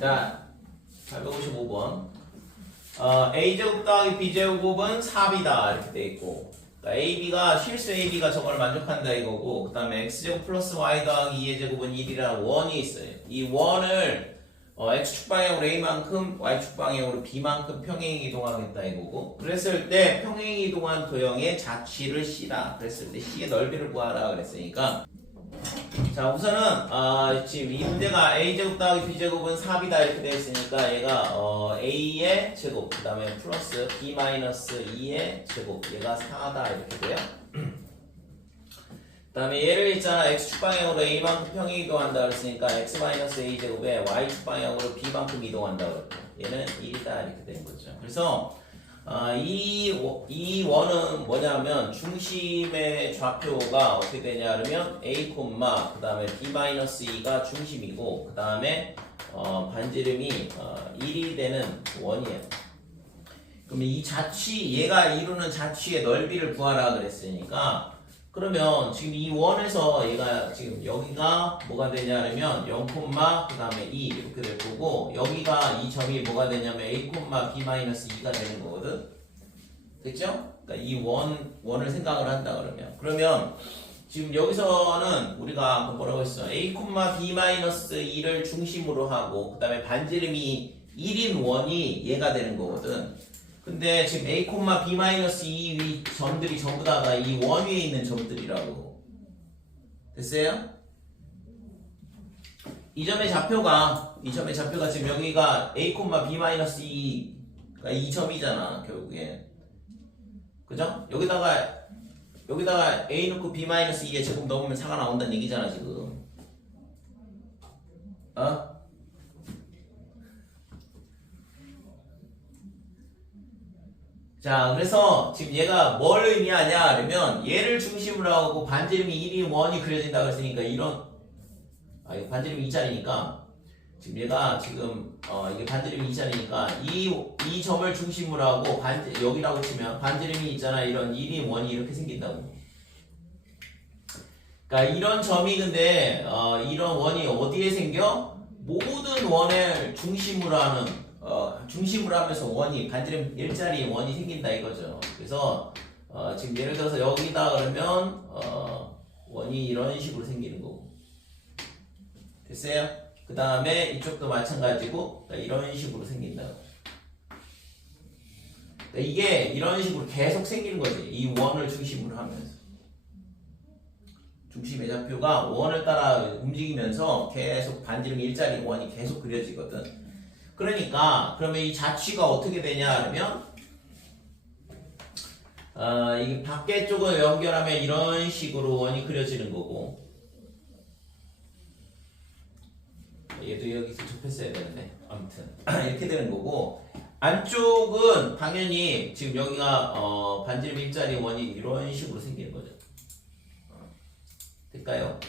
자, 855번. a제곱 더하기 b제곱은 4b다 이렇게 돼 있고, 그러니까 ab가 실수 ab가 저걸 만족한다 이거고, 그 다음에 x제곱 플러스 y 더하기 2의 제곱은 1이라는 원이 있어요. 이 원을 x축 방향으로 a만큼 y축 방향으로 b만큼 평행 이동하겠다 이거고, 그랬을 때 평행 이동한 도형의 자취를 c다 그랬을 때 c의 넓이를 구하라 그랬으니까, 자 우선은 지금 이 문제가 a제곱 더하기 b제곱은 4b다 이렇게 되어 있으니까 얘가 a의 제곱 그 다음에 플러스 b 마이너스 2의 제곱 얘가 4다 이렇게 돼요. 그 다음에 얘를 있잖아 x축 방향으로 a만큼 평행 이동한다 그랬으니까 x 마이너스 a 제곱에 y축 방향으로 b만큼 이동한다 그랬고 얘는 1이다 이렇게 되는 거죠. 그래서 이 원은 뭐냐면 중심의 좌표가 어떻게 되냐 그러면 a, 그 다음에 b-2가 중심이고 그 다음에 반지름이 1이 되는 원이에요. 그러면 이 자취 얘가 이루는 자취의 넓이를 구하라 그랬으니까, 그러면 지금 이 원에서 얘가 지금 여기가 뭐가 되냐면 0, 그 다음에 2 이렇게 될 거고, 여기가 이 점이 뭐가 되냐면 a, b-2가 되는 거거든. 됐죠? 그러니까 이 원을 생각을 한다 그러면 지금 여기서는 우리가 뭐라고 했어? a, b-2를 중심으로 하고 그 다음에 반지름이 1인 원이 얘가 되는 거거든. 근데 지금 a, b-2 위 점들이 전부 다가 이 원 위에 있는 점들이라고. 됐어요? 이 점의 좌표가 지금 여기가 a, b-2가 이 점이잖아 결국에. 그죠? 여기다가 a 넣고 b-2의 제곱 넣으면 4가 나온다는 얘기잖아 지금. 자, 그래서 지금 얘가 뭘 의미하냐 그러면 얘를 중심으로 하고 반지름이 1이 원이 그려진다 그랬으니까 이거 반지름이 2짜리니까 지금 얘가 지금 이게 반지름이 2짜리니까 이 점을 중심으로 하고 여기라고 치면 반지름이 있잖아 이런 1이 원이 이렇게 생긴다고. 그러니까 이런 점이 근데 이런 원이 어디에 생겨? 모든 원을 중심으로 하면서 원이 반지름 1짜리 원이 생긴다 이거죠. 그래서 지금 예를 들어서 여기다 그러면 원이 이런 식으로 생기는 거고. 됐어요? 그 다음에 이쪽도 마찬가지고 이런 식으로 생긴다고. 이게 이런 식으로 계속 생기는 거지. 이 원을 중심으로 하면서. 중심의 좌표가 원을 따라 움직이면서 계속 반지름 1짜리 원이 계속 그려지거든. 그러니까 그러면 이 자취가 어떻게 되냐 그러면 이게 밖에 쪽을 연결하면 이런 식으로 원이 그려지는 거고, 얘도 여기서 접했어야 되는데 아무튼 이렇게 되는 거고, 안쪽은 당연히 지금 여기가 반지름 1짜리 원이 이런 식으로 생기는 거죠. 될까요?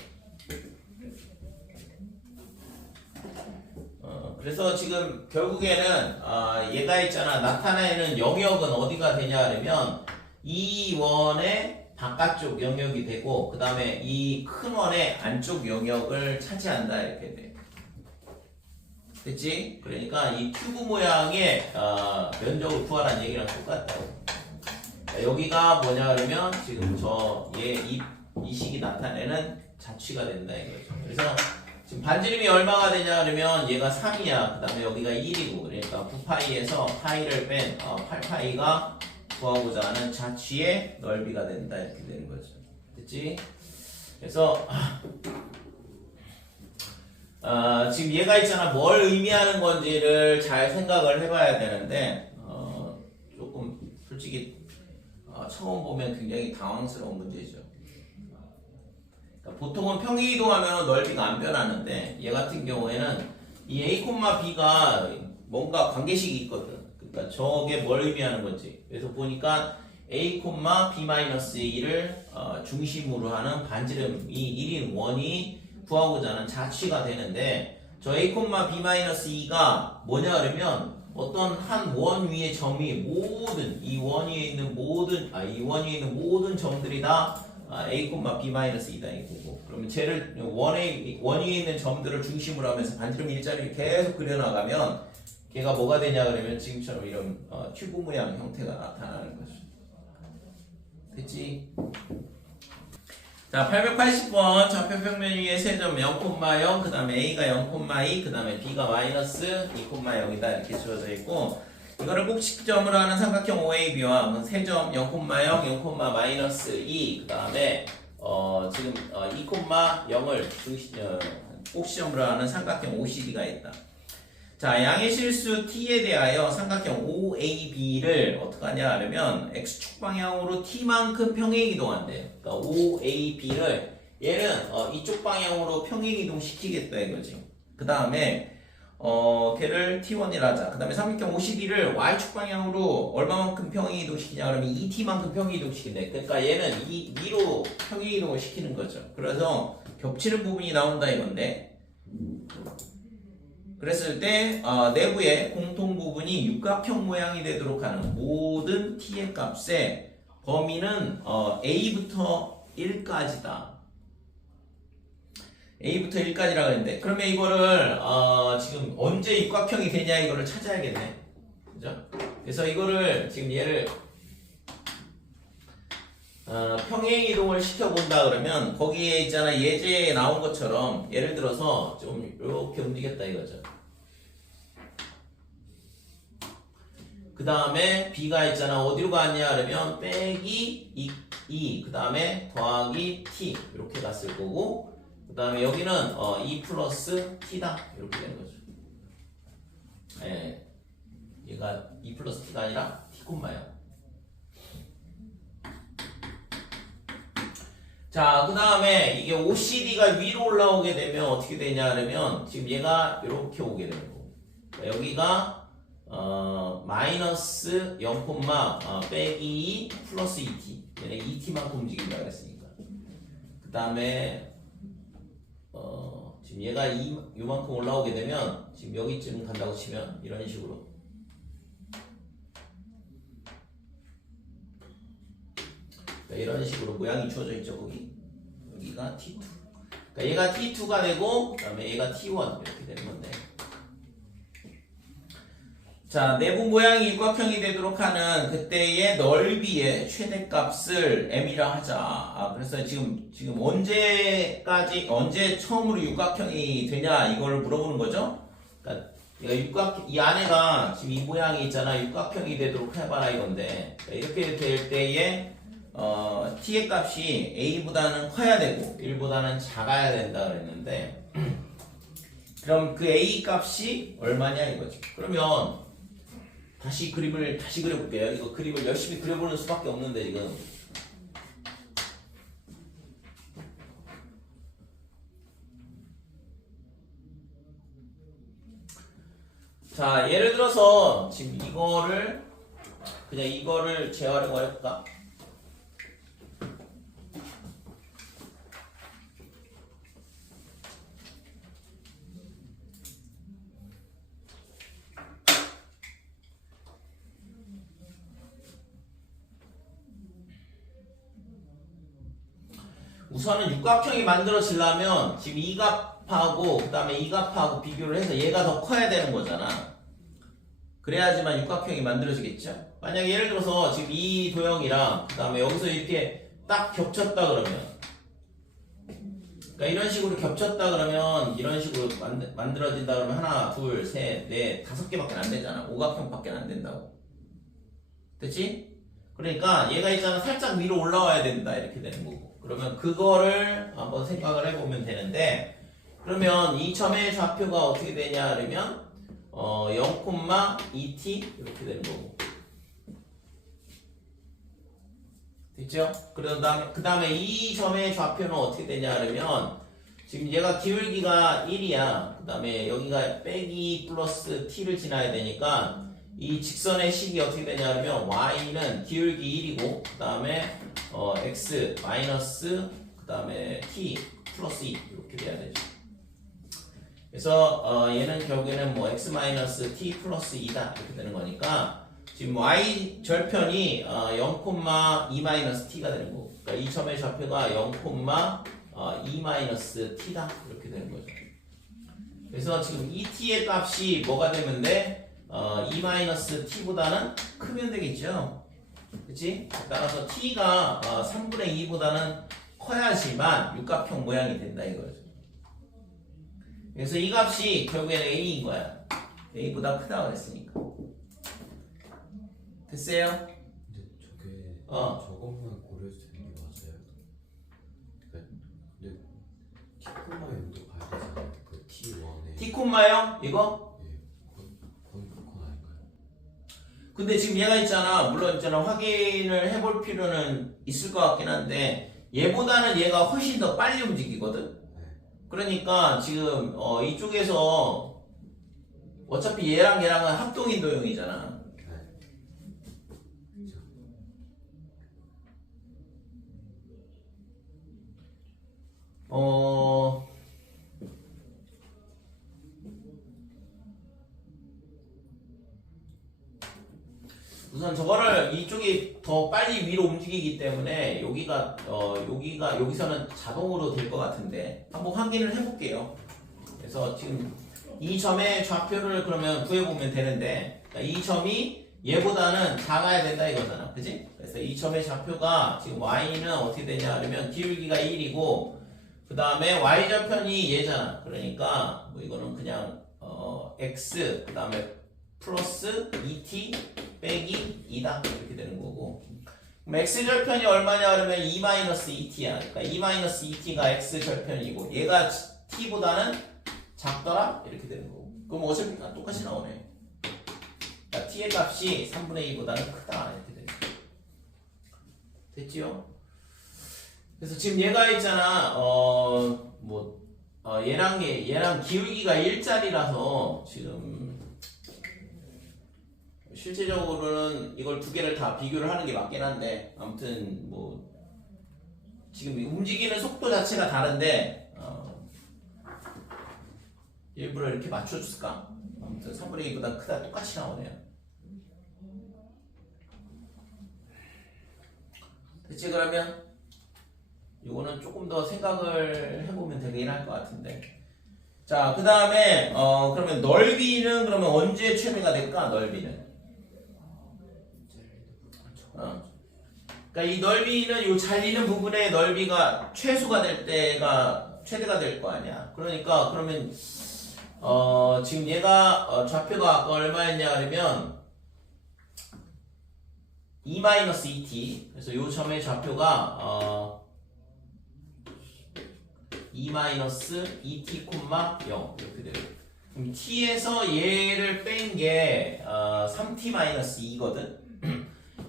그래서 지금 결국에는 얘가 있잖아 나타내는 영역은 어디가 되냐 그러면 이 원의 바깥쪽 영역이 되고 그 다음에 이 큰 원의 안쪽 영역을 차지한다 이렇게 돼. 됐지? 그러니까 이 큐브 모양의 면적을 구하라는 얘기랑 똑같다고. 여기가 뭐냐 그러면 지금 이 식이 나타내는 자취가 된다 이거죠. 그래서 지금 반지름이 얼마가 되냐 그러면 얘가 3이야. 그 다음에 여기가 1이고 그러니까 9파이에서 파이를 뺀 8파이가 구하고자 하는 자취의 넓이가 된다 이렇게 되는 거죠. 됐지? 그래서 지금 얘가 있잖아 뭘 의미하는 건지를 잘 생각을 해봐야 되는데 조금 솔직히 처음 보면 굉장히 당황스러운 문제죠. 보통은 평행 이동하면 넓이가 안 변하는데 얘 같은 경우에는 이 a, b가 뭔가 관계식이 있거든. 그러니까 저게 뭘 의미하는 건지. 그래서 보니까 a, b-2를 중심으로 하는 반지름이 1인 원이 구하고자 하는 자취가 되는데, 저 a, b-2가 뭐냐 그러면 어떤 한 원 위의 점이 이 원 위에 있는 모든 점들이 다 a, b-2다 이거고. 그러면 쟤를 원위에 있는 점들을 중심으로 하면서 반지름 일자리를 계속 그려나가면 걔가 뭐가 되냐 그러면 지금처럼 이런 큐브 모양 형태가 나타나는 거죠. 됐지? 자, 880번 좌표평면 위에 세점 0,0 그 다음에 a가 0,2 그 다음에 b가 마이너스 2,0이다 이렇게 주어져 있고, 이거를 꼭지점으로 하는 삼각형 OAB와 세점 0,0 0,-2 그 다음에 지금 2,0을 꼭지점으로 하는 삼각형 OCD가 있다. 자, 양의 실수 t에 대하여 삼각형 OAB를 어떻게 하냐 하면 x축 방향으로 t만큼 평행 이동한대. 그러니까 OAB를 얘는 이쪽 방향으로 평행 이동시키겠다 이거지. 그 다음에 걔를 t1이라 하자. 그 다음에 삼각형 OCD를 y축 방향으로 얼마만큼 평행 이동시키냐 그러면 2t만큼 평행 이동시킨대. 그러니까 얘는 위로 평행 이동을 시키는 거죠. 그래서 겹치는 부분이 나온다 이건데, 그랬을 때 내부의 공통 부분이 육각형 모양이 되도록 하는 모든 t의 값의 범위는 a부터 1까지다. a부터 1까지라고 했는데, 그러면 이거를 지금 언제 육각형이 되냐 이거를 찾아야겠네. 그죠? 그래서 이거를 지금 얘를 평행 이동을 시켜본다 그러면 거기에 있잖아, 예제에 나온 것처럼 예를 들어서 좀 이렇게 움직였다 이거죠. 그 다음에 b가 있잖아, 어디로 갔냐 그러면 빼기 2 그 다음에 더하기 t 이렇게 갔을 거고, 그 다음에 여기는 2 플러스 t다 이렇게 되는 거죠. 예, 얘가 2 플러스 t가 아니라 t 콤마요. 자, 그 다음에 이게 OCD가 위로 올라오게 되면 어떻게 되냐 하면 지금 얘가 이렇게 오게 되는 거고, 여기가 마이너스 0, 빼기 2 플러스 2t, 얘네 2t만큼 움직인다 그랬으니까. 그 다음에 지금 얘가 요만큼 올라오게 되면 지금 여기쯤 간다고 치면 이런 식으로 이런 식으로 모양이 주어져 있죠. 여기가 T2. 그러니까 얘가 T2가 되고, 그 다음에 얘가 T1 이렇게 되는 건데. 자, 내부 모양이 육각형이 되도록 하는 그때의 넓이의 최대값을 m이라 하자. 그래서 지금 언제 처음으로 육각형이 되냐 이걸 물어보는 거죠. 그러니까 이 안에가 지금 이 모양이 있잖아. 육각형이 되도록 해봐라 이건데, 이렇게 될 때에 t의 값이 a보다는 커야 되고 1보다는 작아야 된다 그랬는데, 그럼 그 a 값이 얼마냐 이거죠. 그러면 다시 그림을 그려볼게요. 이거 그림을 열심히 그려보는 수밖에 없는데 지금. 자, 예를 들어서 지금 이거를 재활용을 해볼까? 우선은 육각형이 만들어지려면 지금 이 값하고 그 다음에 이 값하고 비교를 해서 얘가 더 커야 되는 거잖아. 그래야지만 육각형이 만들어지겠죠. 만약에 예를 들어서 지금 이 도형이랑 그 다음에 여기서 이렇게 딱 겹쳤다 그러면, 그러니까 이런 식으로 겹쳤다 그러면 이런 식으로 만들어진다 그러면 하나, 둘, 셋, 넷, 5개밖에 안 되잖아. 오각형밖에 안 된다고. 됐지? 그러니까 얘가 있잖아, 살짝 위로 올라와야 된다 이렇게 되는 거고. 그러면 그거를 한번 생각을 해보면 되는데, 그러면 이 점의 좌표가 어떻게 되냐 그러면 0,2t 이렇게 되는 거고. 됐죠? 그 다음에 이 점의 좌표는 어떻게 되냐 그러면 지금 얘가 기울기가 1이야. 그 다음에 여기가 빼기 플러스 t를 지나야 되니까 이 직선의 식이 어떻게 되냐 하면 y는 기울기 1이고 그 다음에 x 마이너스 그 다음에 t 플러스 2 이렇게 돼야 되죠. 그래서 얘는 결국에는 뭐 x 마이너스 t 플러스 2다 이렇게 되는 거니까 지금 y 절편이 0,2-t가 되는 거고, 그러니까 이 점의 좌표가 0,2-t다 이렇게 되는 거죠. 그래서 지금 t의 값이 뭐가 되면 돼? 2-t보다는 크면 되겠죠. 그치? 따라서 t가 3분의 2보다는 커야지만 육각형 모양이 된다 이거죠. 그래서 이 값이 결국에는 a인 거야. a보다 크다고 했으니까. 됐어요? 근데 저게 저것만 고려해서 되는 게 맞아요? 근데 티코마 용도 봐야 되잖아요. 그 T1에 t콤마요? 이거? 예, 거의 그건 아닌가요? 근데 지금 얘가 있잖아. 물론 있잖아. 확인을 해볼 필요는 있을 것 같긴 한데 얘보다는 얘가 훨씬 더 빨리 움직이거든. 그러니까 지금 이쪽에서 어차피 얘랑 얘랑은 합동인도형이잖아. 우선 저거를 이쪽이 더 빨리 위로 움직이기 때문에 여기서는 자동으로 될 것 같은데 한번 확인을 해볼게요. 그래서 지금 이 점의 좌표를 그러면 구해보면 되는데, 그러니까 이 점이 얘보다는 작아야 된다 이거잖아, 그지? 그래서 이 점의 좌표가 지금 y는 어떻게 되냐 그러면 기울기가 1이고 그 다음에 y절편이 얘잖아. 그러니까 뭐 이거는 그냥 x 그 다음에 플러스 2t 빼기 2다 이렇게 되는 거고, 그럼 x절편이 얼마냐 그러면 2-2t야. 그러니까 2-2t가 x절편이고 얘가 t보다는 작더라 이렇게 되는 거고, 그럼 어차피 똑같이 나오네. 그러니까 t의 값이 3분의 2보다는 크다 이렇게 되는 거고. 됐지요? 그래서 지금 얘가 있잖아. 얘랑 기울기가 1짜리라서 지금 실제적으로는 이걸 두 개를 다 비교를 하는 게 맞긴 한데, 아무튼 뭐 지금 움직이는 속도 자체가 다른데 일부러 이렇게 맞춰줄까? 아무튼 3분의 2보다 크다 똑같이 나오네요. 됐지? 그러면 이거는 조금 더 생각을 해보면 되긴 할 것 같은데, 자 그 다음에 그러면 넓이는 그러면 언제 최대가 될까? 넓이는 그러니까 이 넓이는 이 잘리는 부분의 넓이가 최소가 될 때가 최대가 될 거 아니야. 그러니까 그러면 지금 얘가 좌표가 아까 얼마였냐 그러면 2-2t. 그래서 이 점의 좌표가 2-2t, 0 이렇게 돼요. 그럼 t에서 얘를 뺀 게 3t-2거든.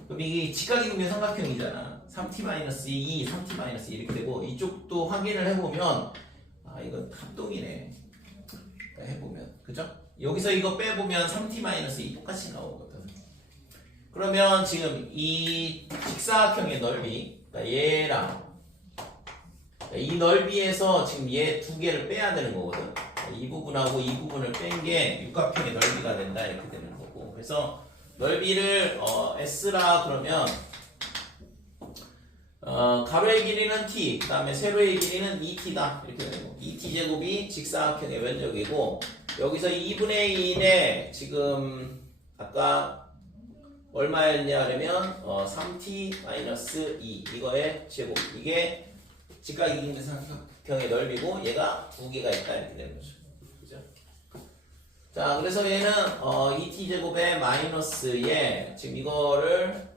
그럼 이게 직각이동면 삼각형이잖아. 3t-2, 3t-2 이렇게 되고, 이쪽도 확인을 해보면 이건 합동이네. 해보면 그죠? 여기서 이거 빼보면 3t-2 똑같이 나오거든. 그러면 지금 이 직사각형의 넓이, 그러니까 얘랑 이 넓이에서 지금 얘 두 개를 빼야 되는 거거든. 이 부분하고 이 부분을 뺀 게 육각형의 넓이가 된다 이렇게 되는 거고, 그래서 넓이를 s라 그러면 가로의 길이는 t, 그 다음에 세로의 길이는 2t다 이렇게 되는 거. 2t 제곱이 직사각형의 면적이고, 여기서 2분의 2에 지금 아까 얼마였냐 그러면 3t-2 이거의 제곱, 이게 직각이동면 삼각형의 넓이고 얘가 두 개가 있다 이렇게 되는 거죠. 그죠? 자, 그래서 얘는 2t제곱에 마이너스에 지금 이거를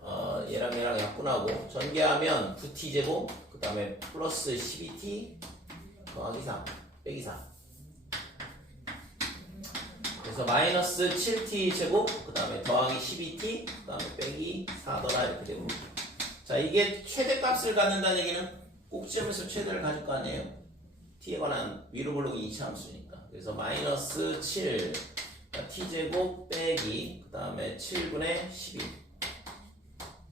얘랑 약분하고 전개하면 9t제곱 그 다음에 플러스 12t 더하기 3 빼기 4, 그래서 마이너스 7t제곱 그 다음에 더하기 12t 그 다음에 빼기 4더라 이렇게 되고, 자 이게 최대값을 갖는다는 얘기는 꼭지점에서 최대를 가질 거 아니에요. t에 관한 위로 블록이 이차함수니까. 그래서 마이너스 7 t제곱 빼기 그 다음에 7분의 12,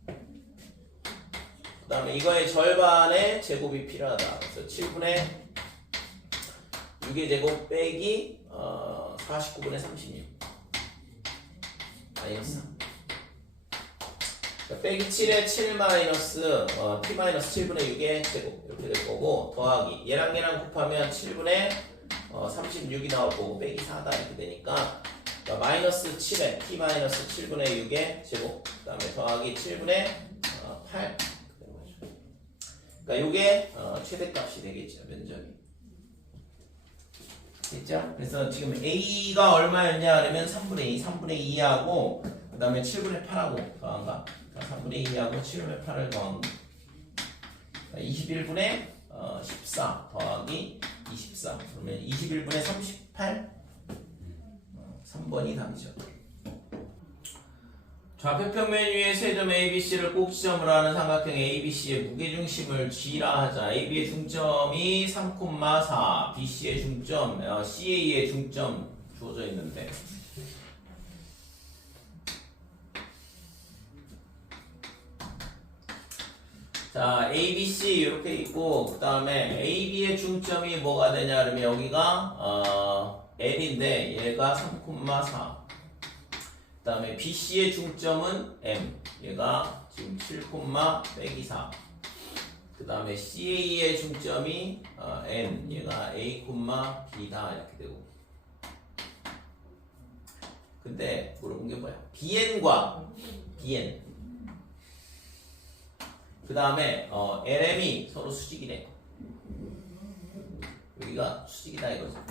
그 다음에 이거의 절반의 제곱이 필요하다. 그래서 7분의 6의 제곱 빼기 49분의 36 마이너스 3. 빼기 7에 7 마이너스 t 마이너스 7분의 6의 제곱 이렇게 될 거고 더하기 얘랑 곱하면 7분의 36이 나올 거고 빼기 4다 이렇게 되니까 그러니까 마이너스 7에 t 마이너스 7분의 6의 제곱 그 다음에 더하기 7분의 8 그러니까 요게 최대값이 되겠죠 면적이 됐죠? 그래서 지금 A가 얼마였냐 그러면 3분의 2하고 그 다음에 7분의 8하고 더한가 3분의 2하고 7분의 8을 더한 거 21분의 14 더하기 24 그러면 21분의 38 3번이 답이죠. 좌표평면 위에 세 점 ABC를 꼭지점으로 하는 삼각형 ABC의 무게중심을 G라 하자. AB의 중점이 3,4 BC의 중점, CA의 중점 주어져 있는데 자, ABC 이렇게 있고 그 다음에 AB의 중점이 뭐가 되냐 그러면 여기가 M인데 얘가 3,4 그 다음에 BC의 중점은 M 얘가 지금 7, 빼기 4 그 다음에 CA의 중점이 N 얘가 A, B다 이렇게 되고 근데 물어본 게 뭐야 BN과 BN 그 다음에 LM이 서로 수직이네 여기가 수직이다 이거죠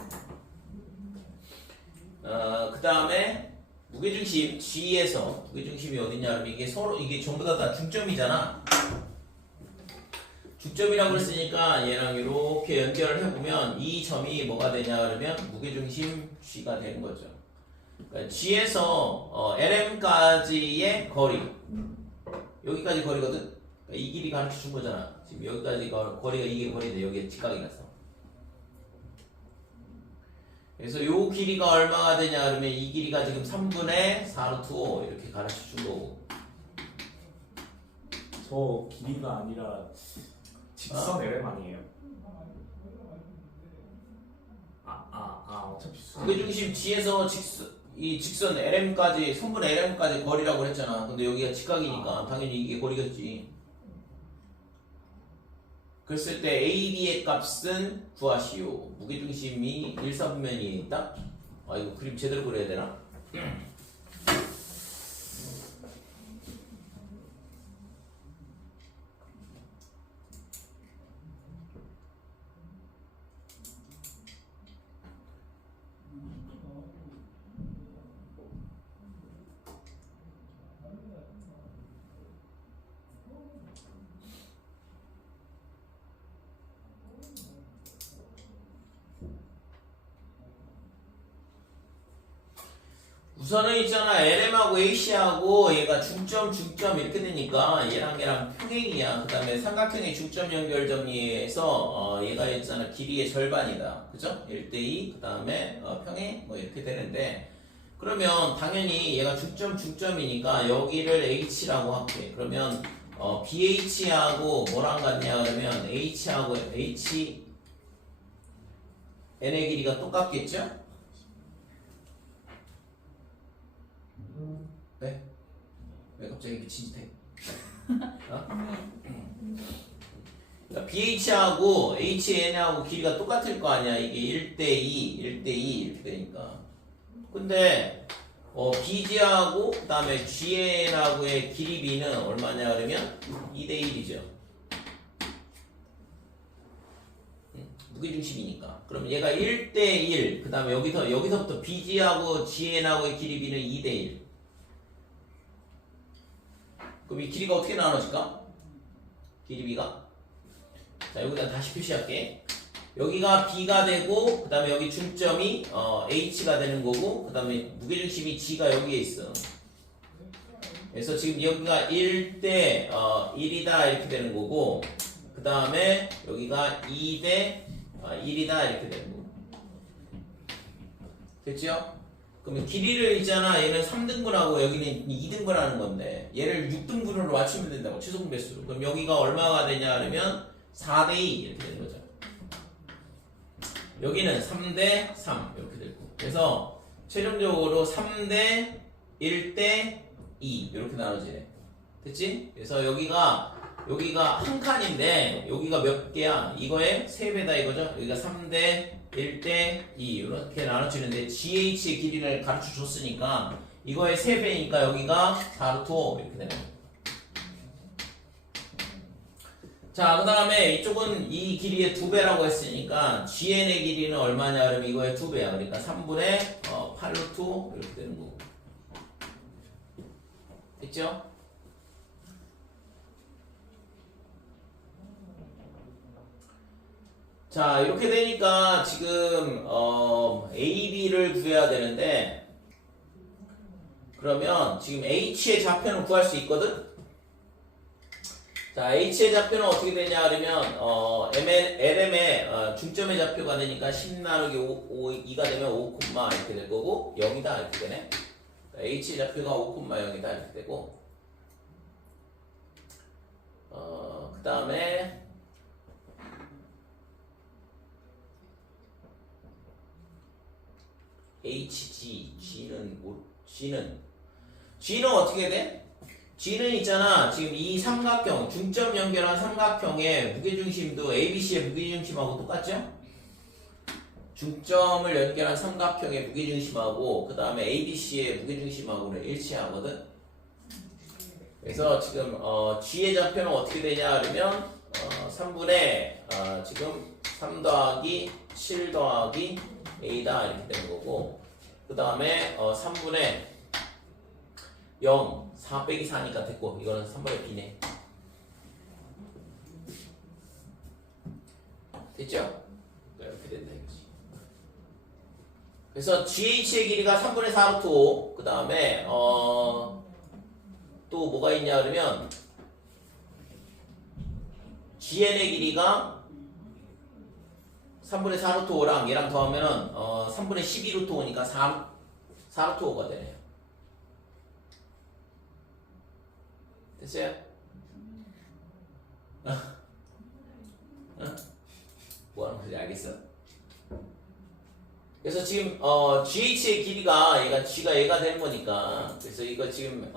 그 다음에 무게중심 G에서 무게중심이 어딨냐 그러면 이게 서로 이게 전부 다 중점이잖아 중점이라고 했으니까 얘랑 이렇게 연결을 해보면 이 점이 뭐가 되냐 그러면 무게중심 G가 되는 거죠 그러니까 G에서 LM까지의 거리 여기까지 거리거든 그러니까 이 길이 가르쳐 준 거잖아 지금 여기까지 거리가 이게 거리인데 여기에 직각이 났어 그래서 요 길이가 얼마가 되냐 그러면 이 길이가 지금 3분의 4루트 5 이렇게 가르쳐 준 거고 저 길이가 아니라 직선 LM 아니에요? 어차피 무게중심 G에서 이 직선 LM까지 3분의 LM까지 거리라고 했잖아 근데 여기가 직각이니까 당연히 이게 거리겠지 그랬을 때 AB의 값은 구하시오 무게중심이 1, 4분면이 있다? 아 이거 그림 제대로 그려야 되나? 우선은 있잖아 LM하고 AC하고 얘가 중점 이렇게 되니까 얘랑 평행이야 그 다음에 삼각형의 중점 연결 정리에서 얘가 있잖아 길이의 절반이다 그죠? 1대2 그 다음에 평행 뭐 이렇게 되는데 그러면 당연히 얘가 중점이니까 여기를 H라고 할게 그러면 BH하고 뭐랑 같냐 그러면 H하고 N의 길이가 똑같겠죠? 왜? 왜 갑자기 미친 짓 해? 그러니까 BH하고 HN하고 길이가 똑같을 거 아니야 이게 1대2 이렇게 되니까 근데 BG하고 그 다음에 GN하고의 길이 B는 얼마냐 그러면 2대1이죠 무게중심이니까 그럼 얘가 1대1 그 다음에 여기서부터 BG하고 GN하고의 길이 B는 2대1 그럼 이 길이가 어떻게 나눠질까? 길이 B가 자 여기다 다시 표시할게 여기가 B가 되고 그 다음에 여기 중점이 H가 되는 거고 그 다음에 무게중심이 G가 여기에 있어 그래서 지금 여기가 1대 1이다 이렇게 되는 거고 그 다음에 여기가 2대 1이다 이렇게 되는 거고 됐죠? 그러면 길이를 있잖아 얘는 3등분하고 여기는 2등분 하는 건데 얘를 6등분으로 맞추면 된다고 최소분 배수로 그럼 여기가 얼마가 되냐 그러면 4대2 이렇게 되는 거죠 여기는 3대 3 이렇게 되고 그래서 최종적으로 3대 1대 2 이렇게 나눠지네 됐지? 그래서 여기가 한 칸인데 여기가 몇 개야? 이거의 3배다 이거죠? 여기가 3대 1대 2 이렇게 나눠지는데 GH의 길이를 가르쳐 줬으니까 이거의 3배니까 여기가 4루트 5 이렇게 되네. 자, 그 다음에 이쪽은 이 길이의 2배라고 했으니까 GN의 길이는 얼마냐 그러면 이거의 2배야. 그러니까 3분의 8루트 5 이렇게 되는 거고. 됐죠? 자, 이렇게 되니까 지금 A, B를 구해야 되는데 그러면 지금 H의 좌표는 구할 수 있거든? 자, H의 좌표는 어떻게 되냐 그러면 LM의 중점의 좌표가 되니까 10 나누기 2가 되면 5, 이렇게 될 거고 0이다 이렇게 되네. H의 좌표가 5, 0이다 이렇게 되고 그 다음에 HG, G는 어떻게 돼? G는 있잖아. 지금 이 삼각형, 중점 연결한 삼각형의 무게중심도 ABC의 무게중심하고 똑같죠? 중점을 연결한 삼각형의 무게중심하고 그 다음에 ABC의 무게중심하고는 일치하거든. 그래서 지금 G의 좌표는 어떻게 되냐 그러면 3분의 지금 3 더하기 7 더하기 A다 이렇게 되는 거고 그 다음에 3분의 0 4 빼기 4니까 됐고 이거는 3분의 B네. 됐죠? 이렇게 된다 이거지. 그래서 GH의 길이가 3분의 4루트 5 그 다음에 또 뭐가 있냐 그러면 GN의 길이가 3분의 4루트 5랑 얘랑 더하면은 3분의 12루트 5니까 4루트 5가 되네요. 됐어요? 뭐 하는 건지 알겠어? 그래서 지금 GH의 길이가 얘가 되는 거니까 그래서 이거 지금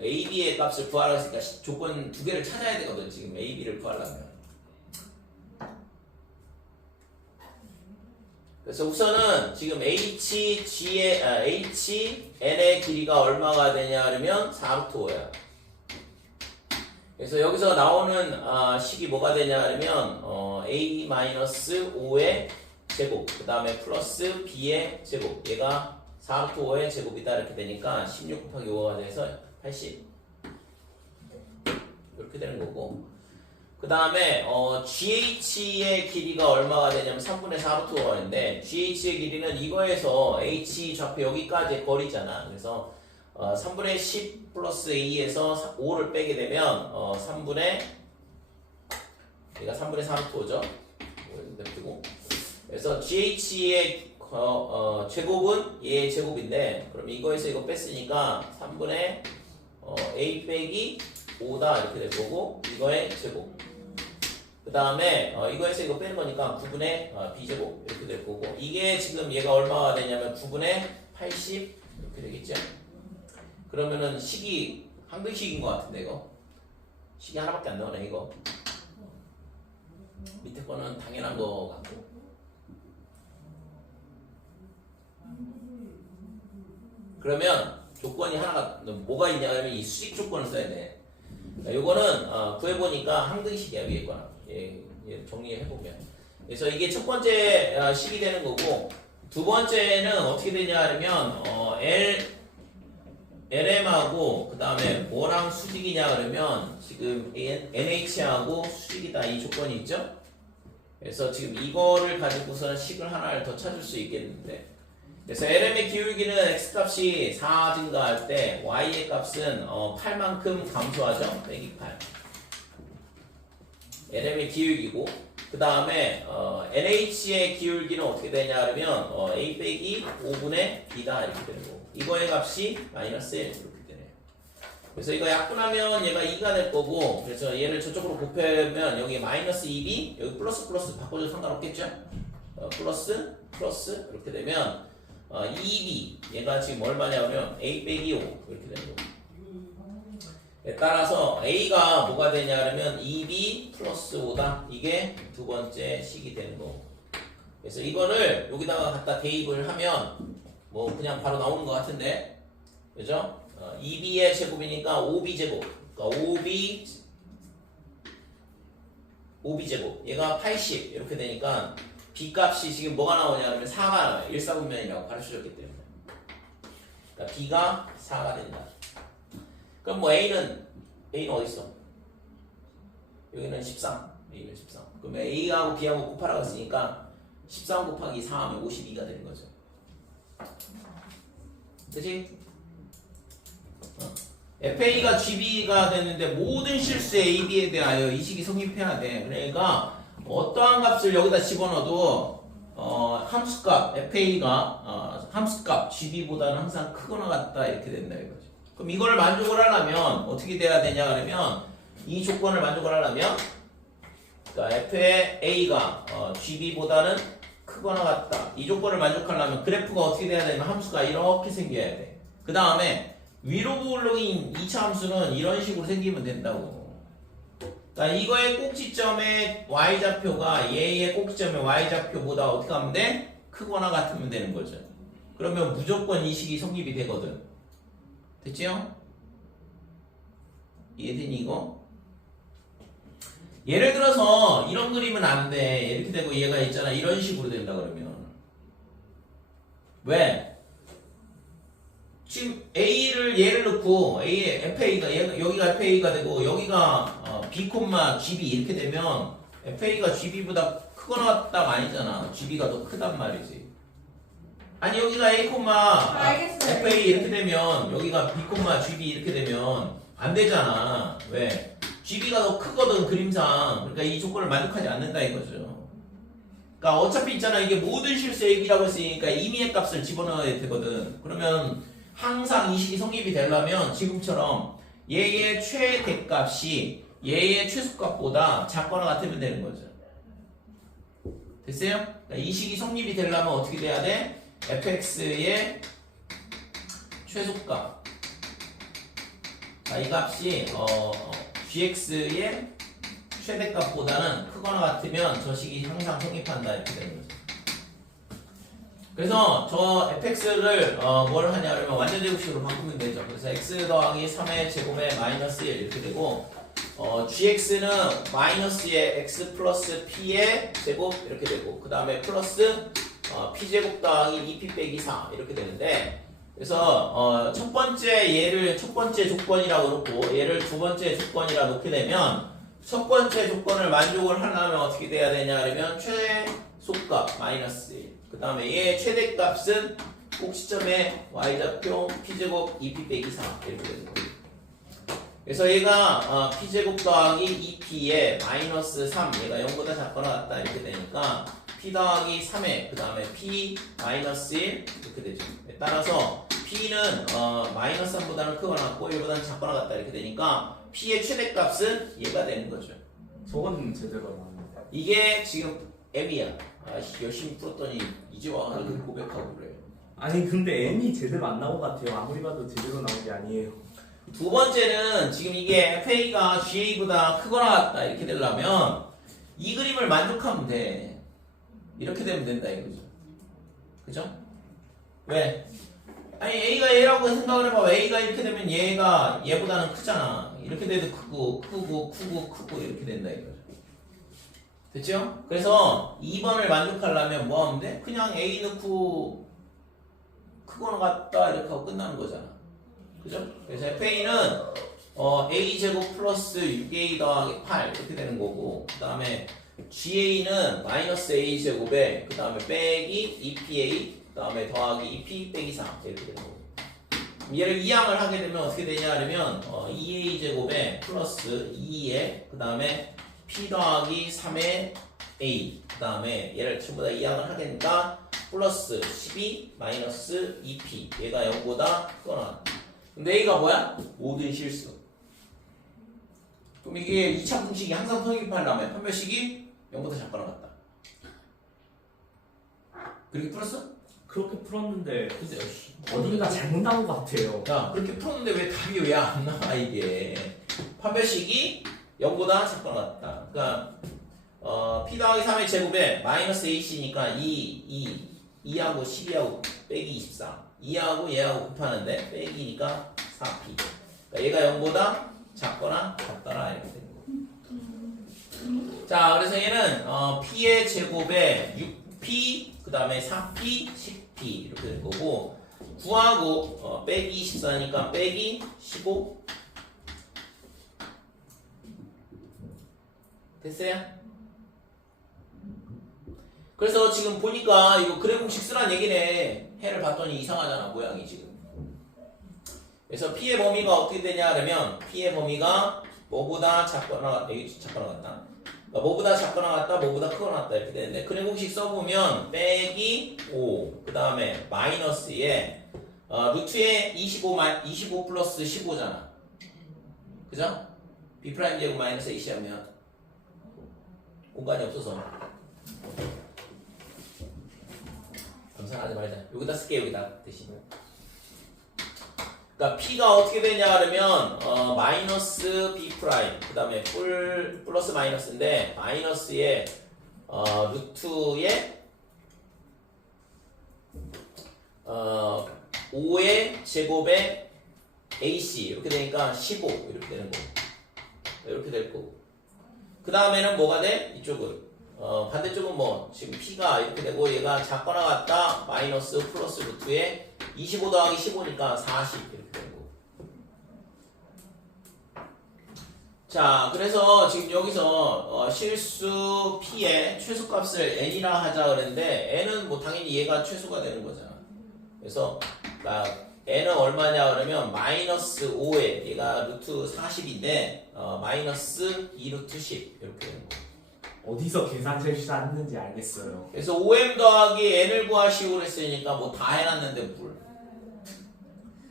AB의 값을 구하라 했으니까 조건 두 개를 찾아야 되거든. 지금 AB를 구하려면. 그래서 우선은 지금 HN의 길이가 얼마가 되냐 그러면 4루트 5야. 그래서 여기서 나오는 식이 뭐가 되냐 그러면 A-5의 제곱 그 다음에 플러스 B의 제곱 얘가 4루트 5의 제곱이다 이렇게 되니까 16 곱하기 5가 돼서 80 이렇게 되는 거고 그 다음에 GH의 길이가 얼마가 되냐면 3분의 4루트 5인데 GH의 길이는 이거에서 H 좌표 여기까지의 거리잖아. 그래서 3분의 10 플러스 2에서 5를 빼게 되면 3분의 얘가 3분의 4루트 5죠. 그래서 GH의 제곱은 얘의 제곱인데 그럼 이거에서 이거 뺐으니까 3분의 A 빼기 5다 이렇게 될 거고 이거의 제곱 그 다음에 이거에서 이거 빼는 거니까 9분의 B제곱 이렇게 될 거고 이게 지금 얘가 얼마가 되냐면 9분의 80 이렇게 되겠죠. 그러면은 식이 한글식인 것 같은데 이거 식이 하나밖에 안 나오네. 이거 밑에 거는 당연한 거 같고 그러면 조건이 하나가 뭐가 있냐 하면 이 수직 조건을 써야 돼. 요거는 구해보니까 항등식이야. 위에 거나 정리해보면 그래서 이게 첫 번째 식이 되는 거고 두 번째는 어떻게 되냐 하면 LM하고 그 다음에 뭐랑 수직이냐 그러면 지금 NH하고 수직이다 이 조건이 있죠. 그래서 지금 이거를 가지고서는 식을 하나를 더 찾을 수 있겠는데 그래서 LM의 기울기는 x값이 4 증가할 때 y의 값은 8만큼 감소하죠. 빼기 8 LM의 기울기고 그 다음에 NH의 기울기는 어떻게 되냐 그러면 A 빼기 5분의 B다 이렇게 되는 거고 이거의 값이 마이너스 1 이렇게 되네요. 그래서 이거 약분하면 얘가 2가 될 거고 그래서 얘를 저쪽으로 곱하면 여기 마이너스 2B 여기 플러스 바꿔줘도 상관없겠죠. 플러스 이렇게 되면 2B 얘가 지금 얼마냐 그러면 A 빼기 5 이렇게 되는 거고 따라서 A가 뭐가 되냐 그러면 2B 플러스 5다. 이게 두 번째 식이 되는 거고. 그래서 이거를 여기다가 갖다 대입을 하면 뭐 그냥 바로 나오는 것 같은데, 그죠? 2B의 제곱이니까 5B 제곱. 그러니까 5B 제곱. 얘가 80 이렇게 되니까 B 값이 지금 뭐가 나오냐 그러면 4가 나와요. 일사분면이라고 가르쳐줬기 때문에. 그러니까 B가 4가 된다. 그럼 뭐 A는 어디 있어? 여기는 13. A는 13. 그러면 A하고 B하고 곱하라고 했으니까 13 곱하기 4 하면 52가 되는 거죠. 그치? FA가 GB가 되는데 모든 실수 AB에 대하여 이 식이 성립해야 돼. 그러니까 어떠한 값을 여기다 집어넣어도 함수값 FA가 함수값 GB보다는 항상 크거나 같다 이렇게 된다 이거죠. 그럼 이거를 만족을 하려면 어떻게 돼야 되냐 그러면 이 조건을 만족을 하려면 그러니까 FA가 GB보다는 크거나 같다. 이 조건을 만족하려면 그래프가 어떻게 돼야 되냐면 함수가 이렇게 생겨야 돼. 그 다음에 위로 부울록인 2차 함수는 이런 식으로 생기면 된다고. 그러니까 이거의 꼭지점의 y좌표가 얘의 꼭지점의 y좌표보다 어떻게 하면 돼? 크거나 같으면 되는 거죠. 그러면 무조건 이 식이 성립이 되거든. 됐지요? 이해되니 이거? 예를 들어서 이런 그림은 안 돼. 이렇게 되고 얘가 있잖아. 이런 식으로 된다 그러면 왜? 지금 A를 얘를 넣고 A의 FA가 여기가 FA가 되고 여기가 B, GB 이렇게 되면 FA가 GB보다 크거나 같다가 아니잖아. GB가 더 크단 말이지. 아니 여기가 A, 알겠어요. FA 이렇게 되면 여기가 B, GB 이렇게 되면 안 되잖아. 왜? GB가 더 크거든 그림상. 그러니까 이 조건을 만족하지 않는다 이거죠. 그러니까 어차피 있잖아. 이게 모든 실수 AB라고 했으니까 임의의 값을 집어넣어야 되거든. 그러면 항상 이 식이 성립이 되려면 지금처럼 얘의 최대값이 얘의 최소값보다 작거나 같으면 되는 거죠. 됐어요? 그러니까 이 식이 성립이 되려면 어떻게 돼야 돼? fx의 최소값 이 값이 gx의 최대값보다는 크거나 같으면 저 식이 항상 성립한다 이렇게 되는 거죠. 그래서 저 fx를 뭘 하냐 그러면 완전 제곱식으로 바꾸면 되죠. 그래서 x 더하기 3의 제곱에 마이너스 1 이렇게 되고 gx는 마이너스의 x 플러스 p의 제곱 이렇게 되고 그 다음에 플러스 p제곱 더하기 2p 빼기 4 이렇게 되는데 그래서 첫 번째 얘를 첫 번째 조건이라고 놓고 얘를 두 번째 조건이라 놓게 되면 첫 번째 조건을 만족을 하려면 어떻게 돼야 되냐 그러면 최소값 마이너스 1 그 다음에 얘의 최대값은 꼭지점의 y좌표 p제곱 2p 빼기 4 이렇게 되는 거예요. 그래서 얘가 p제곱 더하기 2p에 마이너스 3 얘가 0보다 작거나 같다 이렇게 되니까 p 더하기 3에 그 다음에 p 마이너스 1 이렇게 되죠. 따라서 p는 마이너스 3보다는 크거나 같고 1보다는 작거나 같다 이렇게 되니까 p의 최대값은 얘가 되는 거죠. 저건 제대로 안 나왔는데. 이게 지금 M이야. 열심히 풀었더니 이제 와서 고백하고 그래. 아니 근데 M이 제대로 안 나온 것 같아요. 아무리 봐도 제대로 나온 게 아니에요. 두 번째는 지금 이게 FA가 GA보다 크거나 같다 이렇게 되려면 이 그림을 만족하면 돼. 이렇게 되면 된다 이거죠. 그죠? 왜? 아니 A가 A라고 생각을 해봐. A가 이렇게 되면 얘가 얘보다는 크잖아. 이렇게 돼도 크고 이렇게 된다 이거죠. 됐죠? 그래서 2번을 만족하려면 뭐 하면 돼? 그냥 A 넣고 크거나 같다 이렇게 하고 끝나는 거잖아. 그죠? 그래서 FA는 A제곱 플러스 6A 더하기 8 이렇게 되는 거고 그 다음에 GA는 마이너스 A제곱에 그 다음에 빼기 2PA 그 다음에 더하기 2P 빼기 4 이렇게 되는 거고 얘를 이항을 하게 되면 어떻게 되냐 하면 2A제곱에 플러스 2에 그 다음에 P 더하기 3의 A 그 다음에 얘를 전부 다 이항을 하게 되니까 플러스 12 마이너스 2P 얘가 0보다 크거나 근데 A가 뭐야? 모든 실수. 그럼 이게 2차 공식이 항상 성립하려면 판별식이 0보다 작거나 같다. 그렇게 풀었어? 그렇게 풀었는데 근데 어딘가 잘못 나온 것 같아요. 야 그렇게 풀었는데 왜 답이 왜 안 나와 이게 판별식이 0보다 작거나 같다. 그러니까 p 더하기 3의 제곱에 마이너스 ac니까 2하고 12하고 빼기 24 2하고 얘하고 곱하는데 빼기니까 4p 그러니까 얘가 0보다 작거나 같더라 이렇게 되는 거. 자 그래서 얘는 p의 제곱에 6p 그 다음에 4p 10p 이렇게 된 거고 9하고 빼기 24니까 빼기 15 됐어요? 그래서 지금 보니까 이거 그래 공식 쓰란 얘기네. 해를 봤더니 이상하잖아 모양이 지금. 그래서 P의 범위가 어떻게 되냐 그러면 P의 범위가 뭐보다 작거나 여기 작거나 같다. 그러니까 뭐보다 작거나 같다, 뭐보다 크거나 같다 이렇게 되는데 그래 공식 써보면 빼기 5, 그 다음에 마이너스에 루트에 25 플러스 15잖아. 그죠? B 프라임 제곱 마이너스 AC 하면 공간이 없어서 감산하지 말자. 여기다 쓸게 여기다 대신. 그러니까 P가 어떻게 되냐 그러면 마이너스 B 프라임 그 다음에 플러스 마이너스인데 마이너스에 루트에 5의 제곱에 AC 이렇게 되니까 15 이렇게 되는 거고 이렇게 될 거고 그 다음에는 뭐가 돼? 이쪽은 반대쪽은 뭐 지금 P가 이렇게 되고 얘가 작거나 같다 마이너스 플러스 루트에 25 더하기 15니까 40 이렇게 되고 자 그래서 지금 여기서 실수 P의 최소값을 n이라 하자 그랬는데 n은 뭐 당연히 얘가 최소가 되는 거잖아. 그래서 n은 얼마냐 그러면 마이너스 5에 얘가 루트 40인데 마이너스 2루트 10 이렇게 되는 거. 어디서 계산 실수를 했는지 알겠어요. 그래서 5m 더하기 n을 구하시오 그랬으니까 뭐 다 해놨는데 뭘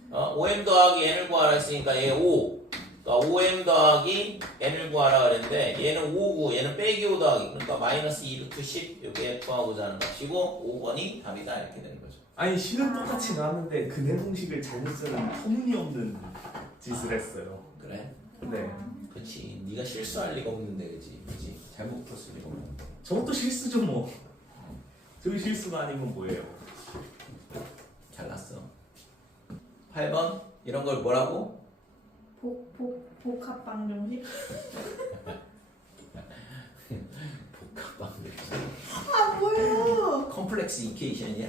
5m 더하기 n을 구하라 했으니까 얘 5 그러니까 5m 더하기 n을 구하라 그랬는데 얘는 5고 얘는 빼기 5 더하기 그러니까 마이너스 2루트 10 여기에 구하고자 하는 값이고 5번이 답이다 이렇게 되는 거죠. 아니 식은 똑같이 나왔는데 근해 공식을 잘못 쓰는 터무니없는 짓을 했어요. 그래? 네. 그렇지. 네가 실수할 리가 없는데 그치? 잘못 풀었을 리가 없는데. 저것도 실수죠 뭐. 저기 실수가 아니면 뭐예요? 잘났어. 8번 이런 걸 뭐라고? 복합 방정식? 복합 방정식. 아 뭐예요? 컴플렉스 이퀘이션이야?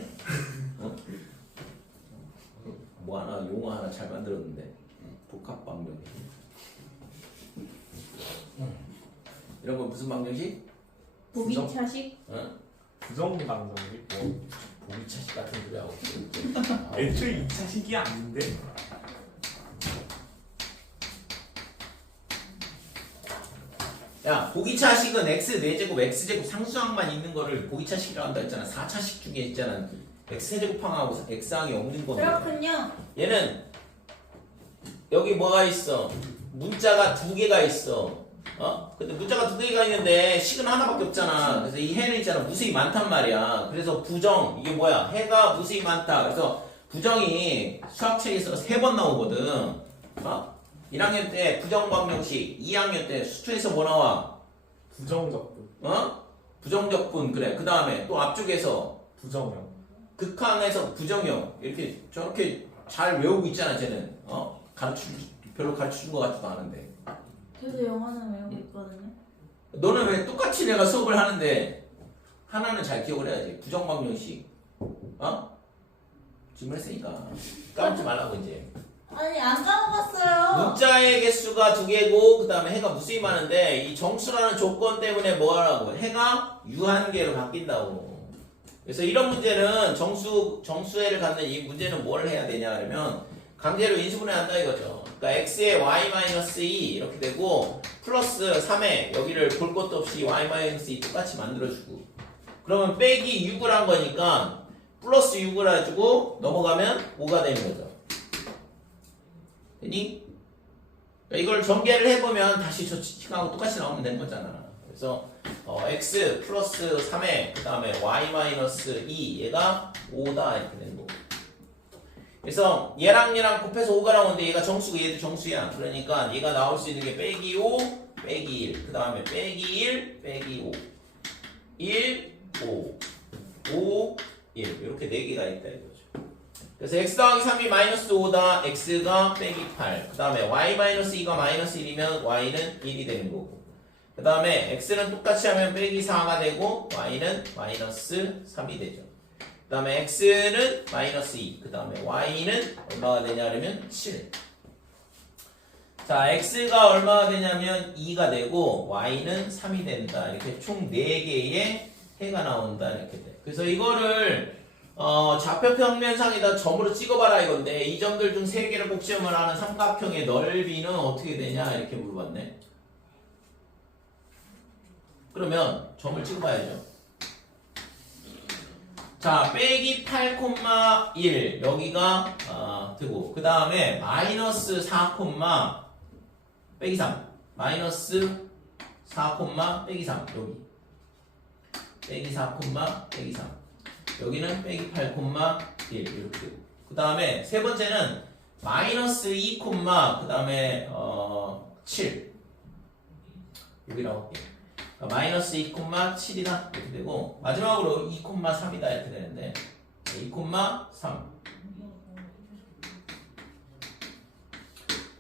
뭐 하나 용어 하나 잘 만들었는데 복합 방정식. 이런 거 무슨 방정식? 보기차식? 부정 방정식 뭐. 보기차식 같은 소리 하고 애초에 2차식이 아닌데. 야 보기차식은 x 4제곱 x제곱 상수항만 있는 거를 보기차식이라고 한다 했잖아. 4차식 중에 있잖아 x제곱항하고 x항이 없는 건데 그렇군요. 얘는 여기 뭐가 있어? 문자가 2개가 있어. 근데 문자가 2개가 있는데 식은 하나밖에 없잖아. 그래서 이 해는 있잖아 무수히 많단 말이야. 그래서 부정 이게 뭐야? 해가 무수히 많다. 그래서 부정이 수학책에서 3번 나오거든. 1학년 때 부정방정식, 2학년 때 수투에서 뭐 나와? 부정적분. 부정적분 그래. 그 다음에 또 앞쪽에서 부정형. 극항에서 부정형 이렇게 저렇게 잘 외우고 있잖아. 쟤는 별로 가르쳐준 것 같지도 않은데. 그래서 영어는 외우고 있거든요. 너는 왜 똑같이 내가 수업을 하는데 하나는 잘 기억을 해야지. 부정방정식 질문했으니까 까먹지 말라고 이제. 아니 안 까먹었어요. 문자의 개수가 2개고 그 다음에 해가 무수히 많은데 이 정수라는 조건 때문에 뭐 하라고? 해가 유한계로 바뀐다고. 그래서 이런 문제는 정수해를 갖는 이 문제는 뭘 해야 되냐 그러면 강제로 인수분해 한다 이거죠. 그러니까 x에 y-2 이렇게 되고 플러스 3에 여기를 볼 것도 없이 y-2 똑같이 만들어주고 그러면 빼기 6을 한 거니까 플러스 6을 해주고 넘어가면 5가 되는 거죠. 되니? 이걸 전개를 해보면 다시 저 치팅하고 똑같이 나오면 되는 거잖아. 그래서 x 플러스 3에 그 다음에 y 마이너스 2 얘가 5다 이렇게 되는 거고. 그래서 얘랑 곱해서 5가 나오는데 얘가 정수고 얘도 정수야. 그러니까 얘가 나올 수 있는 게 빼기 5 빼기 1 그 다음에 빼기 1 빼기 5 1 5 5 1 이렇게 4개가 있다 이거죠. 그래서 x 더하기 3이 마이너스 5다 x가 빼기 8 그 다음에 y 마이너스 2가 마이너스 1이면 y는 1이 되는 거고, 그 다음에 x는 똑같이 하면 빼기 4가 되고 y는 마이너스 3이 되죠. 그 다음에 x는 마이너스 2 그 다음에 y는 얼마가 되냐면 7. 자, x가 얼마가 되냐면 2가 되고 y는 3이 된다. 이렇게 총 4개의 해가 나온다 이렇게 돼. 그래서 이거를 좌표 평면상에다 점으로 찍어봐라 이건데, 이 점들 중 3개를 복시험을 하는 삼각형의 넓이는 어떻게 되냐 이렇게 물어봤네. 그러면 점을 찍어봐야죠. 자, 빼기 8,1 여기가 되고, 그 다음에 마이너스 4, 빼기 3 마이너스 4, 빼기 3 여기 빼기 4, 빼기 3 여기는 빼기 8, 1 이렇게 되고, 그 다음에 세 번째는 마이너스 2, 그 다음에 7 여기 나올게. 마이너스 2, 7이다 이렇게 되고, 마지막으로 2, 3이다 이렇게 되는데 2, 3